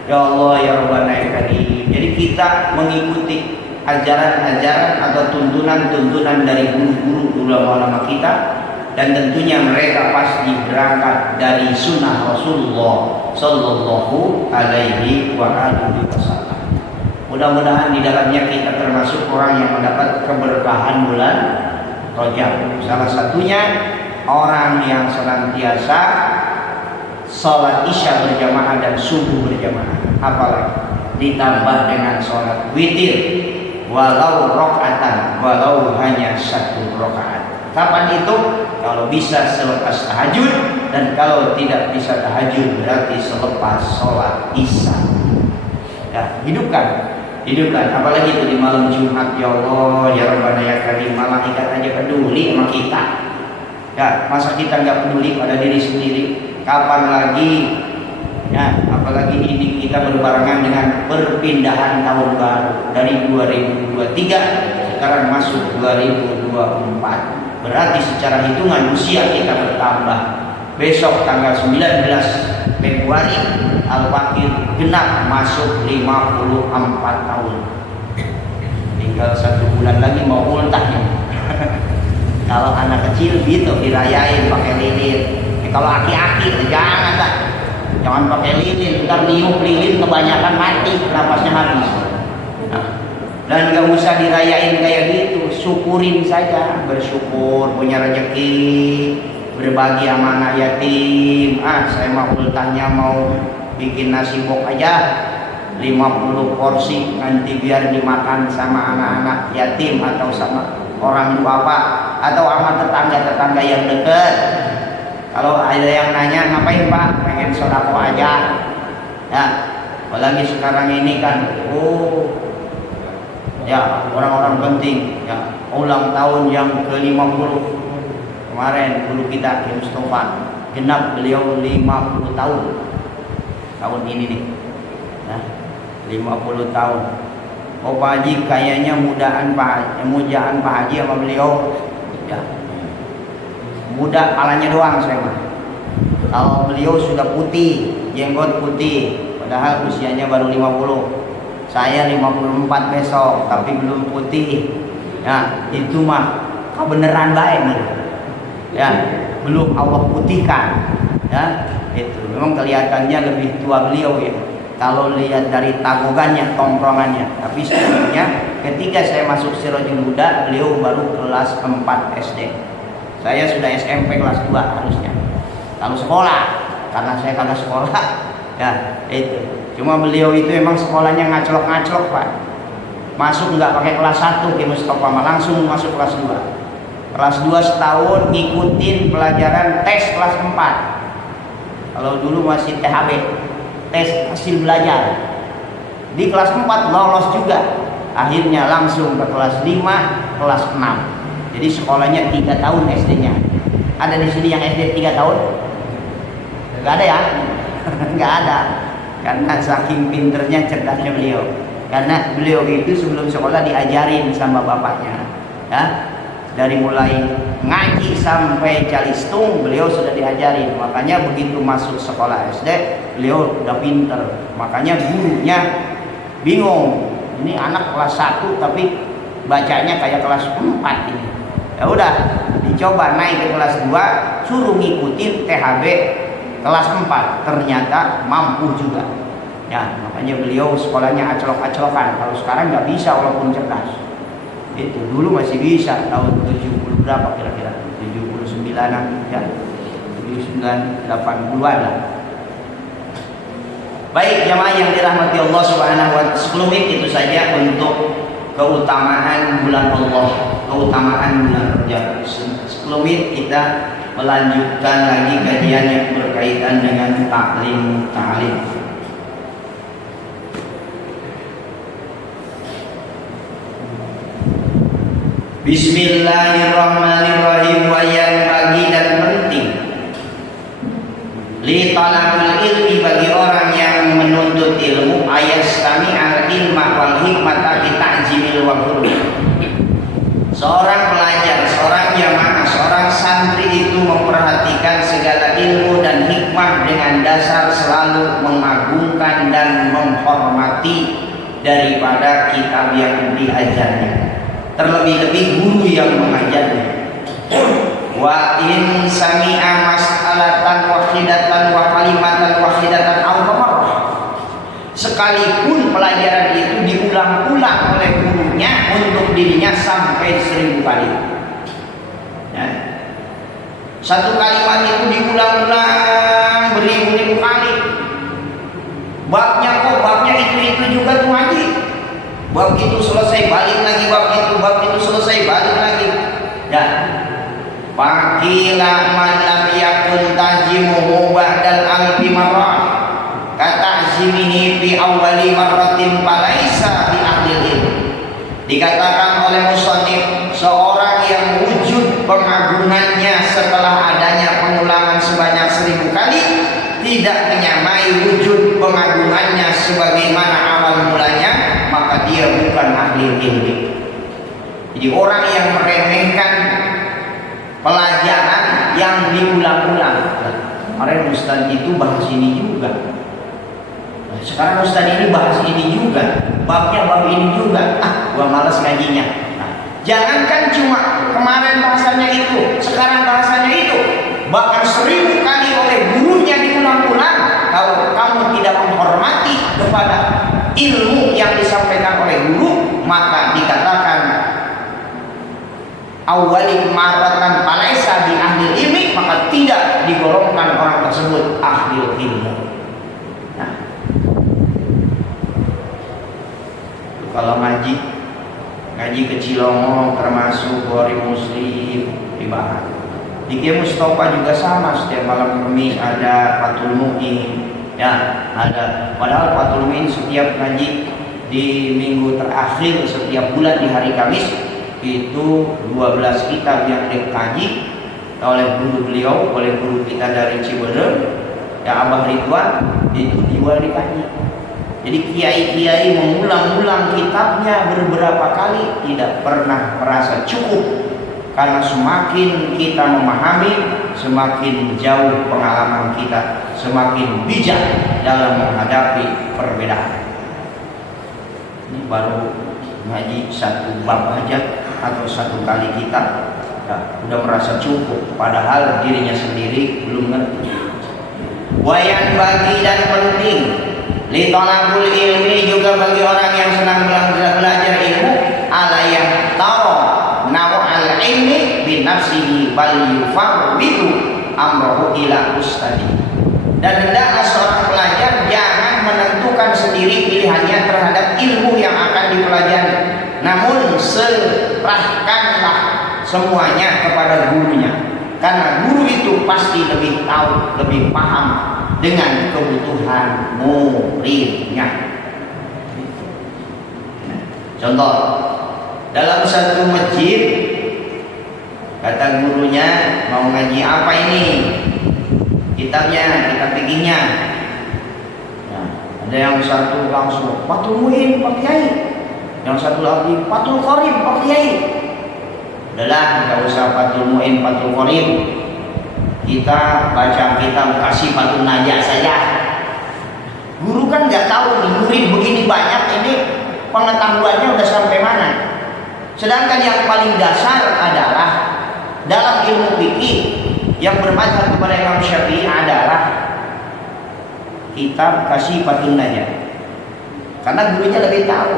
ya Allah ya Rabbana ya Karim. Jadi kita mengikuti ajaran-ajaran atau tuntunan-tuntunan dari guru-guru ulama-ulama kita, dan tentunya mereka pasti berangkat dari sunnah Rasulullah Sallallahu Alaihi Wasallam. Mudah-mudahan di dalamnya kita termasuk orang yang mendapat keberkahan bulan Rajab. Salah satunya orang yang senantiasa sholat isya berjamaah dan subuh berjamaah. Apalagi ditambah dengan sholat witir, walau rakaatan, walau hanya 1 rakaat. Kapan itu? Kalau bisa selepas tahajud, dan kalau tidak bisa tahajud berarti selepas sholat isya. Ya, hidupkan, apalagi itu di malam Jumat. Ya Allah ya Rabbana ya Karim, malaikat aja peduli sama kita. Ya, masa kita nggak peduli pada diri sendiri? Kapan lagi? Ya, apalagi ini kita berbarengan dengan perpindahan tahun baru dari 2023 sekarang masuk 2024. Berarti secara hitungan usia kita bertambah. Besok tanggal 19 Februari Al-Fakir genap masuk 54 tahun. Tinggal 1 bulan lagi mau ultahnya. Kalau anak kecil gitu dirayain pakai lilin. Kalau aki-aki jangan tak. Jangan pakai lilin, ntar niup lilin kebanyakan mati, napasnya habis. Nah, dan gak usah dirayain kayak gitu, syukurin saja, bersyukur punya rezeki, berbagi sama anak yatim. Saya mau ultahnya mau bikin nasi bok aja 50 porsi, nanti biar dimakan sama anak-anak yatim atau sama orang bapak atau sama tetangga-tetangga yang dekat. Kalau ada yang nanya, ngapain Pak? Pengen sodako aja. Ya, apalagi sekarang ini kan, ya orang-orang penting, ya ulang tahun yang ke-50. Kemarin guru kita Ki Mustafa genap beliau 50 tahun. Tahun ini nih. Ya, 50 tahun. Oh Pak Haji kayaknya mudaan Pak Haji sama beliau. Ya. Muda palanya doang saya mah. Kalau beliau sudah putih, jenggot putih, padahal usianya baru 50. Saya 54 besok, tapi belum putih. Ya, itu mah kebenaran baik nih. Ya, belum Allah putihkan. Ya, itu memang kelihatannya lebih tua beliau ya. Kalau lihat dari tagogannya, tongkrongannya. Tapi sebenarnya ketika saya masuk Sirajul Huda, beliau baru kelas 4 SD. Saya sudah SMP kelas 2 harusnya. Kalau sekolah, karena saya kagak sekolah, Ya, itu. Cuma beliau itu emang sekolahnya ngaclok-ngaclok, Pak. Masuk nggak pakai kelas 1 ke Mustafa, langsung masuk kelas 2. Kelas 2 setahun ngikutin pelajaran tes kelas 4. Kalau dulu masih THB, tes hasil belajar. Di kelas 4 lolos juga. Akhirnya langsung ke kelas 5, kelas 6. Jadi sekolahnya 3 tahun SD-nya. Ada di sini yang SD 3 tahun? Nggak ada ya? Nggak ada. Karena saking pinternya, cerdasnya beliau. Karena beliau itu sebelum sekolah diajarin sama bapaknya, ya. Dari mulai ngaji sampai calistung beliau sudah diajarin. Makanya begitu masuk sekolah SD beliau udah pinter. Makanya gurunya bingung, ini anak kelas 1 tapi bacanya kayak kelas 4 ini. Ya udah dicoba naik ke kelas 2, suruh ngikutin THB kelas 4, ternyata mampu juga. Ya, makanya beliau sekolahnya aclok-aclokan. Kalau sekarang nggak bisa walaupun cerdas. Itu dulu masih bisa, tahun 70 berapa kira-kira? 79-an ya. 79 80-an lah. Baik jamaah yang dirahmati Allah Subhanahu wa taala, sekelumit itu saja untuk keutamaan bulan Allah, keutamaan bulan Rajab. Sekelumit kita melanjutkan lagi kajian yang berkaitan dengan ta'lim. Bismillahirrahmanirrahim. Wa yang bagi dan penting li talabul ilmi, bagi orang yang menuntut ilmu, ayastami'al ilma wal hikmata bi ta'zimil wa huruf. Seorang pelajar, seorang jamaah, seorang santri itu memperhatikan segala ilmu dan hikmah dengan dasar selalu mengagungkan dan menghormati daripada kitab yang diajarnya, terlebih-lebih guru yang mengajarnya. Wa in sami'a mas'alatan wahidatan wa kalimatan wahidatan al-qamar, sekalipun pelajaran itu diulang-ulang oleh gurunya untuk dirinya sampai 1000 kali ya. Satu kalimat itu diulang-ulang beribu-ribu kali. Babnya itu juga tuh ngaji. Bab itu selesai balik lagi, bab itu selesai balik lagi. Ya. Faqila man lam yakun tajimuhu ba'dal alfi marrah kata'zimihi fi awwali marratin falaisa bi ahlil ilm. Dikatakan oleh musannif, seorang yang wujud pengagungannya setelah adanya pengulangan sebanyak 1000 kali tidak menyamai wujud pengagungannya sebagaimana awal mulanya, maka dia bukan ahli ilmu. Jadi orang yang meremehkan pelajaran yang diulang-ulang, kemarin Ustaz itu bahas ini juga, sekarang Ustaz ini bahas ini juga, babnya bab ini juga, gua malas ngajinya. Jangankan cuma kemarin bahasanya itu, sekarang bahasanya itu, bahkan 1000 kali oleh gurunya diulang-ulang. Kalau kamu tidak menghormati kepada ilmu yang disampaikan oleh guru, maka dikatakan awali maratan palaisa bi ahli ilmi, maka tidak digolongkan orang tersebut ahli ilmu. Nah, kalau ngaji ke Cilongo termasuk Bukhari Muslim dibahas. Di Kiai Mustafa juga sama, setiap malam Kamis ada Fathul Mu'in, ya ada. Padahal Fathul Mu'in setiap ngaji di minggu terakhir setiap bulan di hari Kamis itu 12 kitab yang dikaji oleh guru beliau, oleh guru kita dari Ciberem, ya Abah Ridwan, itu juga dikaji. Jadi kiai-kiai mengulang-ulang kitabnya beberapa kali, tidak pernah merasa cukup, karena semakin kita memahami, semakin jauh pengalaman kita, semakin bijak dalam menghadapi perbedaan. Ini baru ngaji satu bab aja atau satu kali kitab, ya, udah merasa cukup, padahal dirinya sendiri belum ngerti. Wayan bagi dan penting li talabul ilmi, juga bagi orang yang senang belajar ilmu, alayah taro naw'al ilmi bin nafsihi bal yufawwidu amrahu ila ustadi. Dan hendaklah seorang pelajar namun serahkanlah semuanya kepada gurunya, karena guru itu pasti lebih tahu, lebih paham dengan kebutuhan muridnya. Contoh, dalam satu masjid, kata gurunya, mau ngaji apa ini? Kitabnya, kitab fikihnya. Nah, ada yang satu langsung Fathul Muin Pak Kiai, yang satu lagi Fathul Qorib Pak Kiai. Udahlah, tidak usah Fathul Muin, Fathul Qorib. Kita baca kitab kasih Fathul Najah saja. Guru kan nggak tahu nih, murid begini banyak ini pengetahuannya udah sampai mana. Sedangkan yang paling dasar adalah dalam ilmu fikih yang bermadhab kepada Imam Syafi'i adalah kitab kasih Fathul Najah, karena gurunya lebih tahu.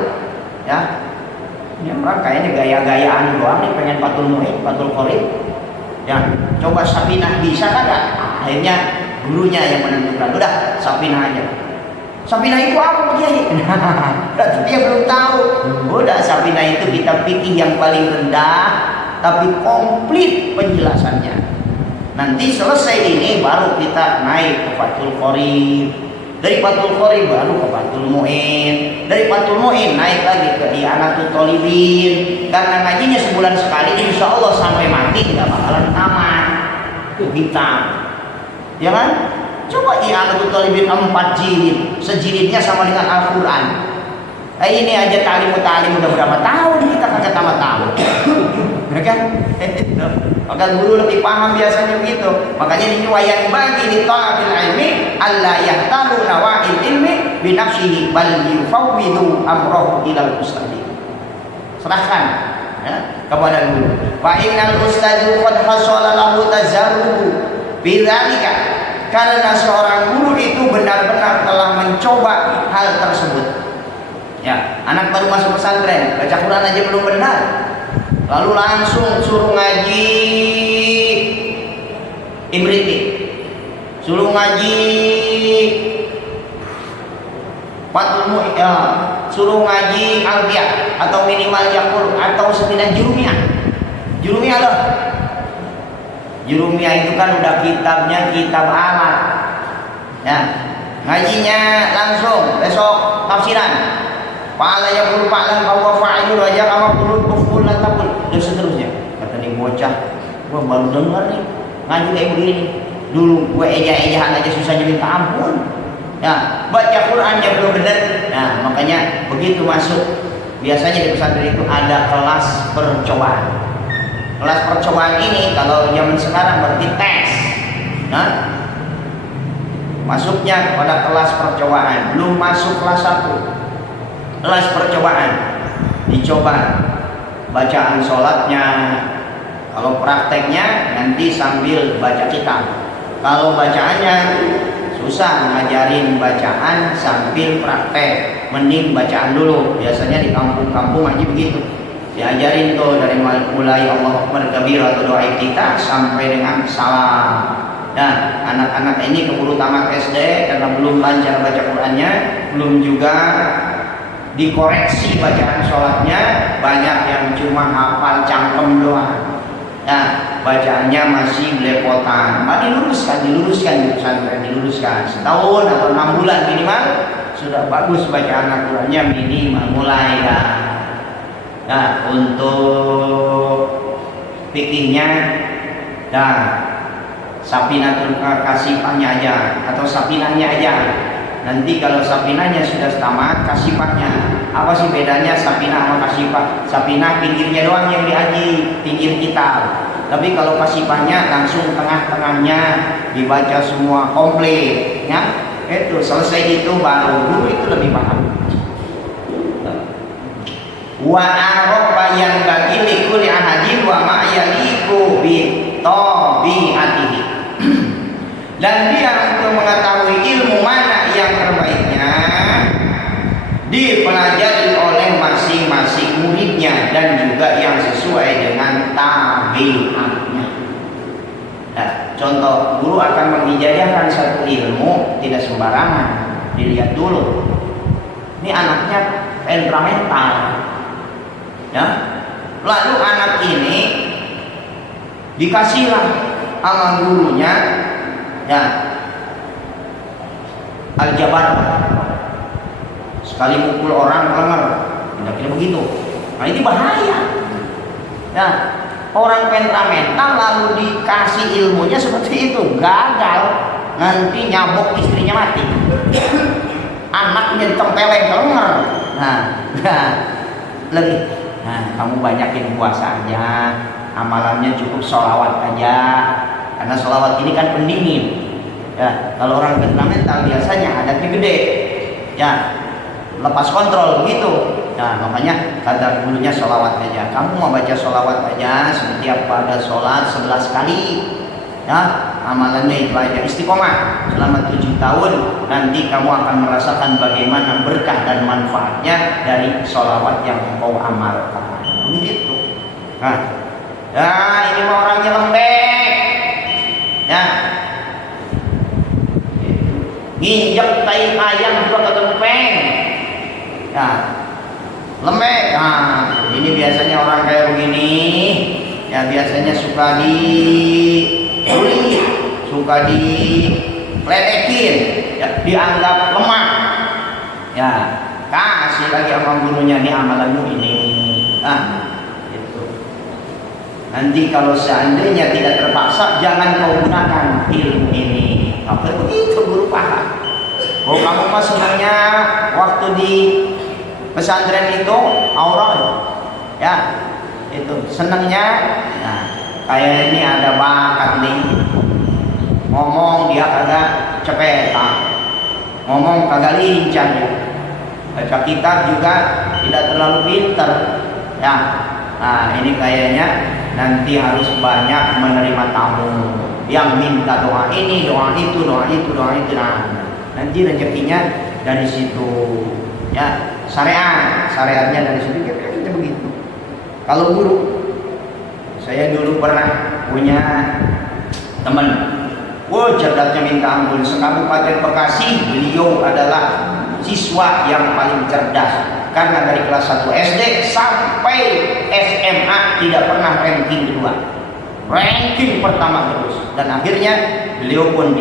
Ya, ini orang kayaknya gaya-gayaan doang nih, pengen Fathul Muin, Fathul Qorib. Ya, coba Sapinah bisa kagak? Akhirnya gurunya yang menentukan. Udah, Sapinah aja. Sapinah itu apa Pak Kiai? Berarti dia belum tahu. Udah, Sapinah itu kitab fikih yang paling rendah, tapi komplit penjelasannya. Nanti selesai ini baru kita naik ke Fathul Qorib. Dari Fathul Qorib baru ke Fathul Muin. Dari Fathul Muin naik lagi ke I'anatul Thalibin. Karena ngajinya sebulan sekali, insya Allah sampai mati nggak bakalan tamat. Itu hitam, ya kan? Coba I'anatul Thalibin 4 jilid, sejilidnya sama dengan Al-Quran. Ini aja talim udah berapa tahun kita kagak tamat-tamat. Ya kan? Maka guru lebih paham biasanya begitu. Makanya ini wayan bagi di talabil ilmi alla yahtalu nawa'il ilmi bi nafsihi bal yufawwidu amrahu ilal ustadi. Serahkan ya, kepada guru. Fa innal ustadu qad hasala lahu tazarrubu bidzalika, karena seorang guru itu benar-benar telah mencoba hal tersebut. Ya, anak baru masuk pesantren, baca Quran aja belum benar, lalu langsung suruh ngaji Imriti, suruh ngaji Fathul Muin, ya, suruh ngaji Alfiyah atau minimal Yaqul atau Sepinah Jurumiyah. Jurumiyah loh. Jurumiyah itu kan udah kitabnya kitab alat. Ya, ngajinya langsung besok tafsiran. Fa'ala yaqul fa'lan bahwa fa'ilul wajah kama qulul uful lan taqul, dan seterusnya. Kata nih bocah, gua baru dengar nih ngaji kayak begini. Dulu gua eja-ejahan aja susahnya minta ampun. Ya, baca Qur'annya belum benar. Nah, makanya begitu masuk, biasanya di pesantren itu ada kelas percobaan. Kelas percobaan ini kalau zaman sekarang berarti tes. Nah, masuknya pada kelas percobaan, belum masuk kelas 1. Kelas percobaan, dicoba bacaan sholatnya. Kalau prakteknya nanti sambil baca kitab. Kalau bacaannya susah ngajarin bacaan sambil praktek, mending bacaan dulu. Biasanya di kampung-kampung aja begitu, diajarin tuh dari mulai Allahu Akbar kabir atau doa iftitah sampai dengan salam. Nah, anak-anak ini keburu tamat SD karena belum lancar baca Qurannya, belum juga dikoreksi bacaan sholatnya, banyak yang cuma hafal cangkem doang. Nah, bacaannya masih belepotan. Diluruskan di pesantren, diluruskan setahun atau 6 bulan minimal sudah bagus bacaan Al-Qurannya minimal mulai ya. Nah, untuk fikihnya, nah Sapinatul kasifahnya aja atau sapinahnya aja. Nanti kalau sapinahnya sudah tamat, kasifahnya apa sih bedanya sapinah sama kasifah? Sapinah pinggirnya doang yang diaji, pinggir kitab. Tapi kalau kasifahnya langsung tengah-tengahnya dibaca semua komplit, ya. Itu selesai itu baru guru itu lebih paham. Wa araba yang bagi likuli ahadin wa ma yaliku bi tabiatihi. Dan dia untuk mengetahui ilmu mana yang terbaiknya dipelajari oleh masing-masing muridnya dan juga yang sesuai dengan tabiatnya. Nah, contoh, guru akan mengijazahkan satu ilmu tidak sembarangan, dilihat dulu. Ini anaknya temperamental, Ya, lalu anak ini dikasihlah sama gurunya, ya, aljabar. Sekali mukul orang kelengar, tidak begitu. Nah ini bahaya. Ya, orang temperamental lalu dikasih ilmunya seperti itu, gagal, nanti nyabok istrinya mati, anaknya ditempeleng kelengar. Nah, lebih. Nah, kamu banyakin puasa aja, amalannya cukup sholawat aja, karena sholawat ini kan pendingin. Ya, kalau orang temperamental biasanya adatnya gede, ya, lepas kontrol begitu. Nah, makanya kata gurunya sholawat aja. Kamu mau baca sholawat aja setiap pada sholat 11 kali. Ya, amalannya itu aja, istiqomah selama 7 tahun. Nanti kamu akan merasakan bagaimana berkah dan manfaatnya dari sholawat yang kau amalkan. Begitu. Nah, ya ini mah orangnya lembek. Ya, nginjek tai ayam juga kagak kepeng. Ya, lembek. Nah, ini biasanya orang kayak begini, ya biasanya suka dibully, suka diledekin, ya, dianggap lemah. Ya, kasih lagi sama gurunya, nih amalanmu ini. Nah, itu. Nanti kalau seandainya tidak terpaksa, jangan kau gunakan ilmu ini. Apa begitu guru paham? Oh, kamu mah senangnya waktu di pesantren itu aura, ya itu senangnya. Nah, kayak ini ada bakat nih, ngomong dia kagak cepetan, ngomong kagak lincah ya. Baca kitab juga tidak terlalu pinter, ya. Nah ini kayaknya nanti harus banyak menerima tamu yang minta doa ini, doa itu, doa itu, doa itu. Nah, nanti rezekinya dari situ, ya. Syariatnya dari situ, kita begitu. Kalau guru, saya dulu pernah punya teman, cerdasnya minta ampun, sekabupaten Bekasi. Beliau adalah siswa yang paling cerdas, karena dari kelas 1 SD sampai SMA tidak pernah ranking kedua, ranking pertama terus. Dan akhirnya beliau pun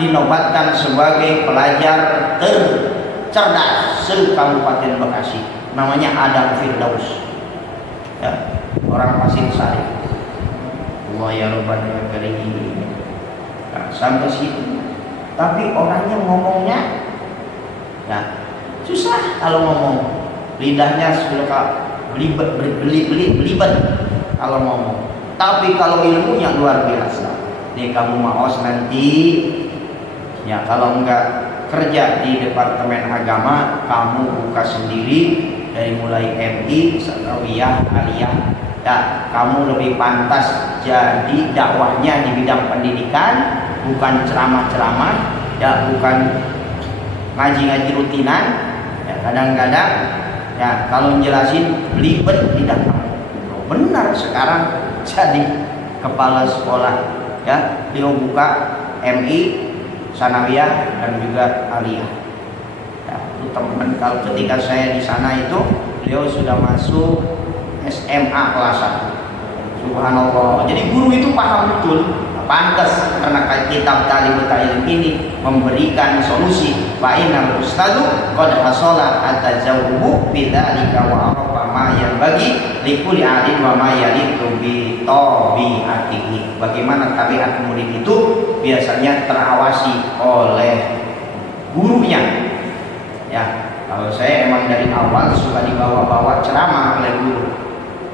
dinobatkan sebagai pelajar tercerdas se-Kabupaten Bekasi. Namanya Adam Firdaus, ya, orang Pasir Sari. Allah ya Rabbana ya Karim. Nah, sampai situ. Tapi orangnya ngomongnya, ya, susah kalau ngomong. Lidahnya sudah belibet kalau ngomong. Tapi kalau ilmunya luar biasa. Nih kamu maos nanti, ya, kalau enggak kerja di Departemen Agama, kamu buka sendiri dari mulai MI, Sanawiyah, Aliyah. Ya, kamu lebih pantas jadi dakwahnya di bidang pendidikan, bukan ceramah-ceramah, ya, bukan ngaji-ngaji rutinan. Ya, kadang-kadang, ya, kalau jelasin belibet tidak. Benar, sekarang jadi kepala sekolah, ya, beliau buka MI, Sanawiyah, dan juga Aliyah. Ya, itu teman, kalau ketika saya di sana itu beliau sudah masuk SMA kelas 1. Subhanallah. Jadi guru itu paham betul. Pantas karena kitab Talimut Ilm ini memberikan solusi. Fa innal ustadu qad hasala at-tajawwub bidzalika wa arafa ma yanbaghi likulli alim wa ma yaliqu bi tabiatihi. Bagaimana tabiat murid itu biasanya terawasi oleh gurunya. Ya, kalau saya emang dari awal suka dibawa-bawa ceramah oleh guru.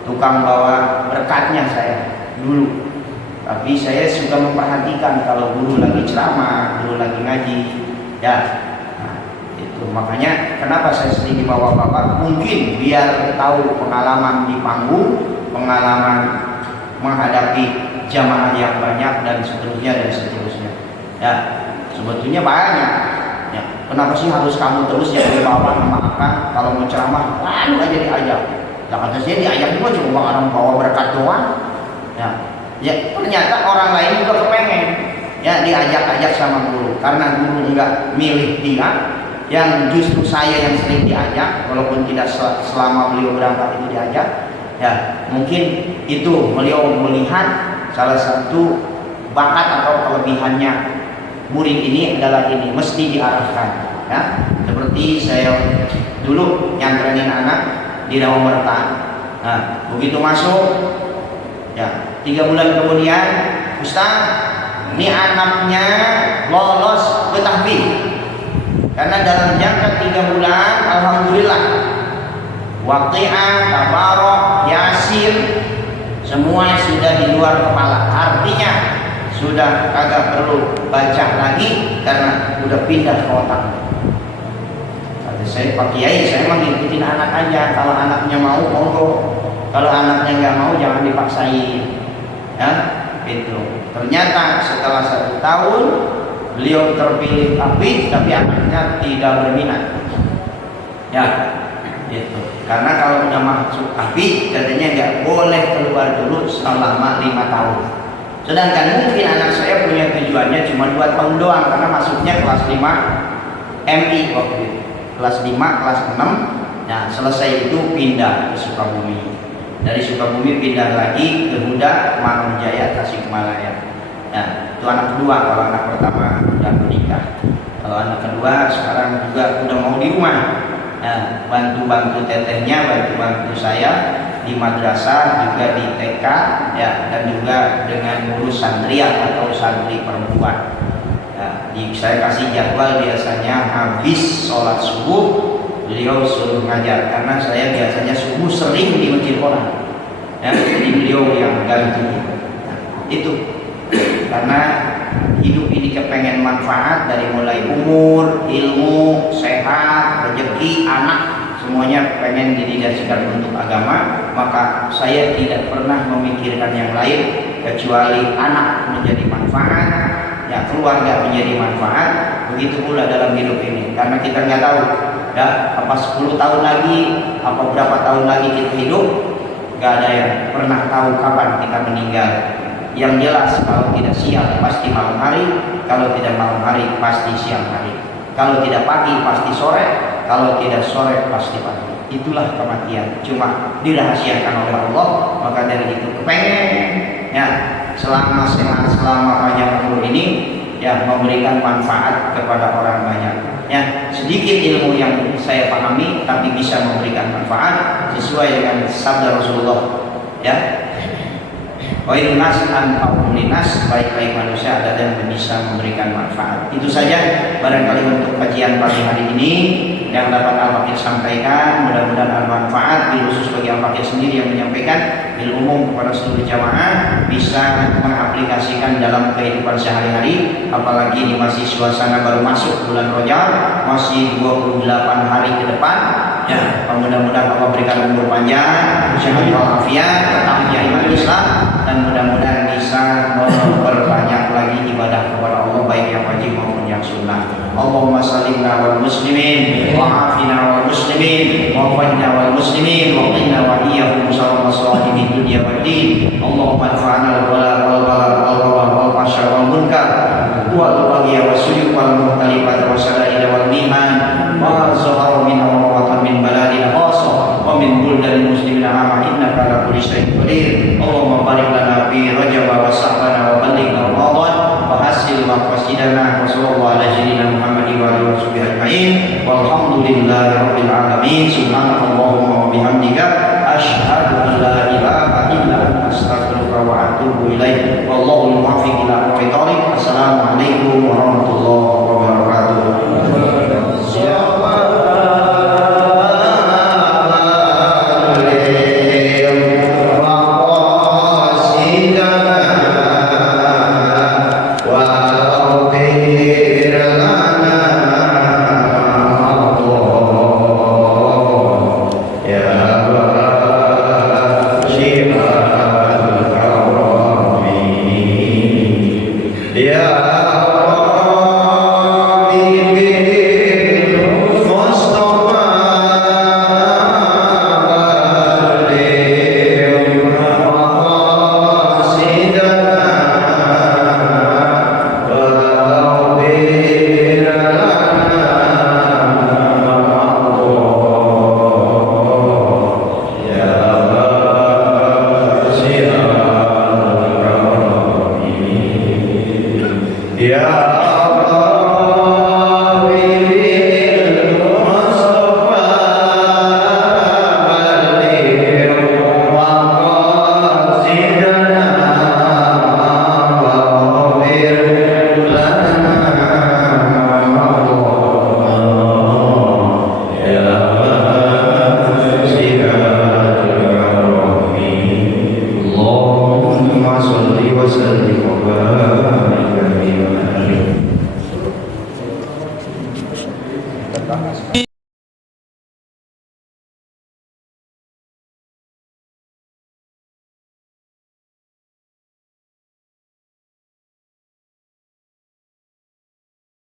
Tukang bawa berkatnya saya dulu. Tapi saya suka memperhatikan kalau guru lagi ceramah, guru lagi ngaji, ya. Nah, itu makanya kenapa saya sering dibawa-bawa, mungkin biar tahu pengalaman di panggung, pengalaman menghadapi jamaah yang banyak dan seterusnya. Ya, sebetulnya banyak. Ya, kenapa sih harus kamu terus yang dibawa sama akang kalau mau ceramah lalu aja diajak? Kata saya diajak juga cuma orang bawa berkat doang. Ya, ternyata orang lain juga kepengen, ya, diajak-ajak sama guru. Karena guru enggak milih dia, yang justru saya yang sering diajak, walaupun tidak selama beliau berangkat itu diajak. Ya, mungkin itu beliau melihat salah satu bakat atau kelebihannya murid ini adalah ini, mesti diarahkan. Ya, seperti saya dulu nyantrenin anak di Rawamerta. Nah, begitu masuk, ya 3 bulan kemudian, Ustaz, ini anaknya lolos ke tahfiz. Karena dalam jangka 3 bulan, alhamdulillah, Waqi'ah, Tabarok, Yasin, semua sudah di luar kepala. Artinya sudah agak perlu baca lagi karena sudah pindah ke otak. Kata saya, Pak Kiai, saya mah ngikutin anak aja. Kalau anaknya mau, monggo. Kalau anaknya nggak mau, jangan dipaksain. Ya, itu. Ternyata setelah 1 tahun beliau terpilih tahfiz, tapi anaknya tidak berminat. Ya, itu. Karena kalau udah masuk tahfiz, katanya nggak boleh keluar dulu selama 5 tahun. Sedangkan mungkin anak saya punya tujuannya cuma 2 tahun doang, karena masuknya kelas 5 MI waktu itu. Kelas 5, kelas 6. Nah, selesai itu pindah ke Sukabumi. Dari Sukabumi pindah lagi ke Huda, Mangunjaya, Tasikmalaya. Nah, itu anak kedua. Kalau anak pertama udah menikah. Kalau anak kedua sekarang juga udah mau di rumah. Nah, bantu-bantu tetehnya, bantu-bantu saya di madrasah, juga di TK, ya, dan juga dengan ngurus santriat atau santri perempuan. Nah, saya kasih jadwal biasanya habis sholat subuh beliau suruh ngajar, karena saya biasanya subuh sering di masjid orang. Ya, jadi beliau yang ganti. Nah, itu karena hidup ini kepengen manfaat dari mulai umur, ilmu, sehat, rezeki, anak, semuanya pengen didedikasikan untuk agama. Maka saya tidak pernah memikirkan yang lain kecuali anak menjadi manfaat, ya, keluarga menjadi manfaat. Begitu pula dalam hidup ini, karena kita nggak tahu, ya, apa 10 tahun lagi, apa berapa tahun lagi kita hidup, nggak ada yang pernah tahu kapan kita meninggal. Yang jelas, kalau tidak siang pasti malam hari, kalau tidak malam hari pasti siang hari, kalau tidak pagi pasti sore, kalau tidak sore pasti pagi. Itulah kematian, cuma dirahasiakan oleh Allah. Maka dari itu kepengen, ya, selama sehat, selama panjang umur ini, ya, memberikan manfaat kepada orang banyak. Ya, sedikit ilmu yang saya pahami tapi bisa memberikan manfaat sesuai dengan sabda Rasulullah. Ya, Khairun nas anfa'uhum linnas, baik-baik manusia adalah yang bisa memberikan manfaat. Itu saja barangkali untuk kajian pagi hari ini yang dapat Al-Fakir sampaikan. Mudah-mudahan bermanfaat, bil khusus bagi Al-Fakir sendiri yang menyampaikan, bil umum kepada seluruh jamaah bisa mengaplikasikan dalam kehidupan sehari-hari. Apalagi ini masih suasana baru masuk bulan Rajab, masih 28 hari ke depan. Ya, mudah-mudahan Allah berikan umur panjang, sehat walafiat, tetap iman Islam, dan mudah-mudahan bisa memperbanyak lagi ibadah kepada Allah, baik yang wajib maupun yang sunnah. Allahumma sallimna wal muslimin, wa afina wal muslimin, wa fadna wal muslimin, wa qina wa iyyahum syarra masalih di dunia wad din. Allahumma anfa'na wal wal fasha wal munkar wa al-baghy wa suyuq wal mukhtalifat wa sadaid wal mihan wa zahara min awatan min baladil khassa wa min buldal muslimin amma innaka ala kulli syai'in qadir. Allahumma barik lana fi Rajab wa sa'bana wa ballighna Ramadan wa hasil maqasidana wa sallallahu ala sayyidina Muhammadin wa alihi washabihi ajma'in walhamdulillahi rabbil alamin. Subhanakallahumma wa bihamdika asyhadu an la ilaha illa anta astaghfiruka wa atubu ilaik. Wallahu muwaffiq ila aqwamit thoriq. Assalamualaikum warahmatullahi wabarakatuh. Ya Allah tetangga.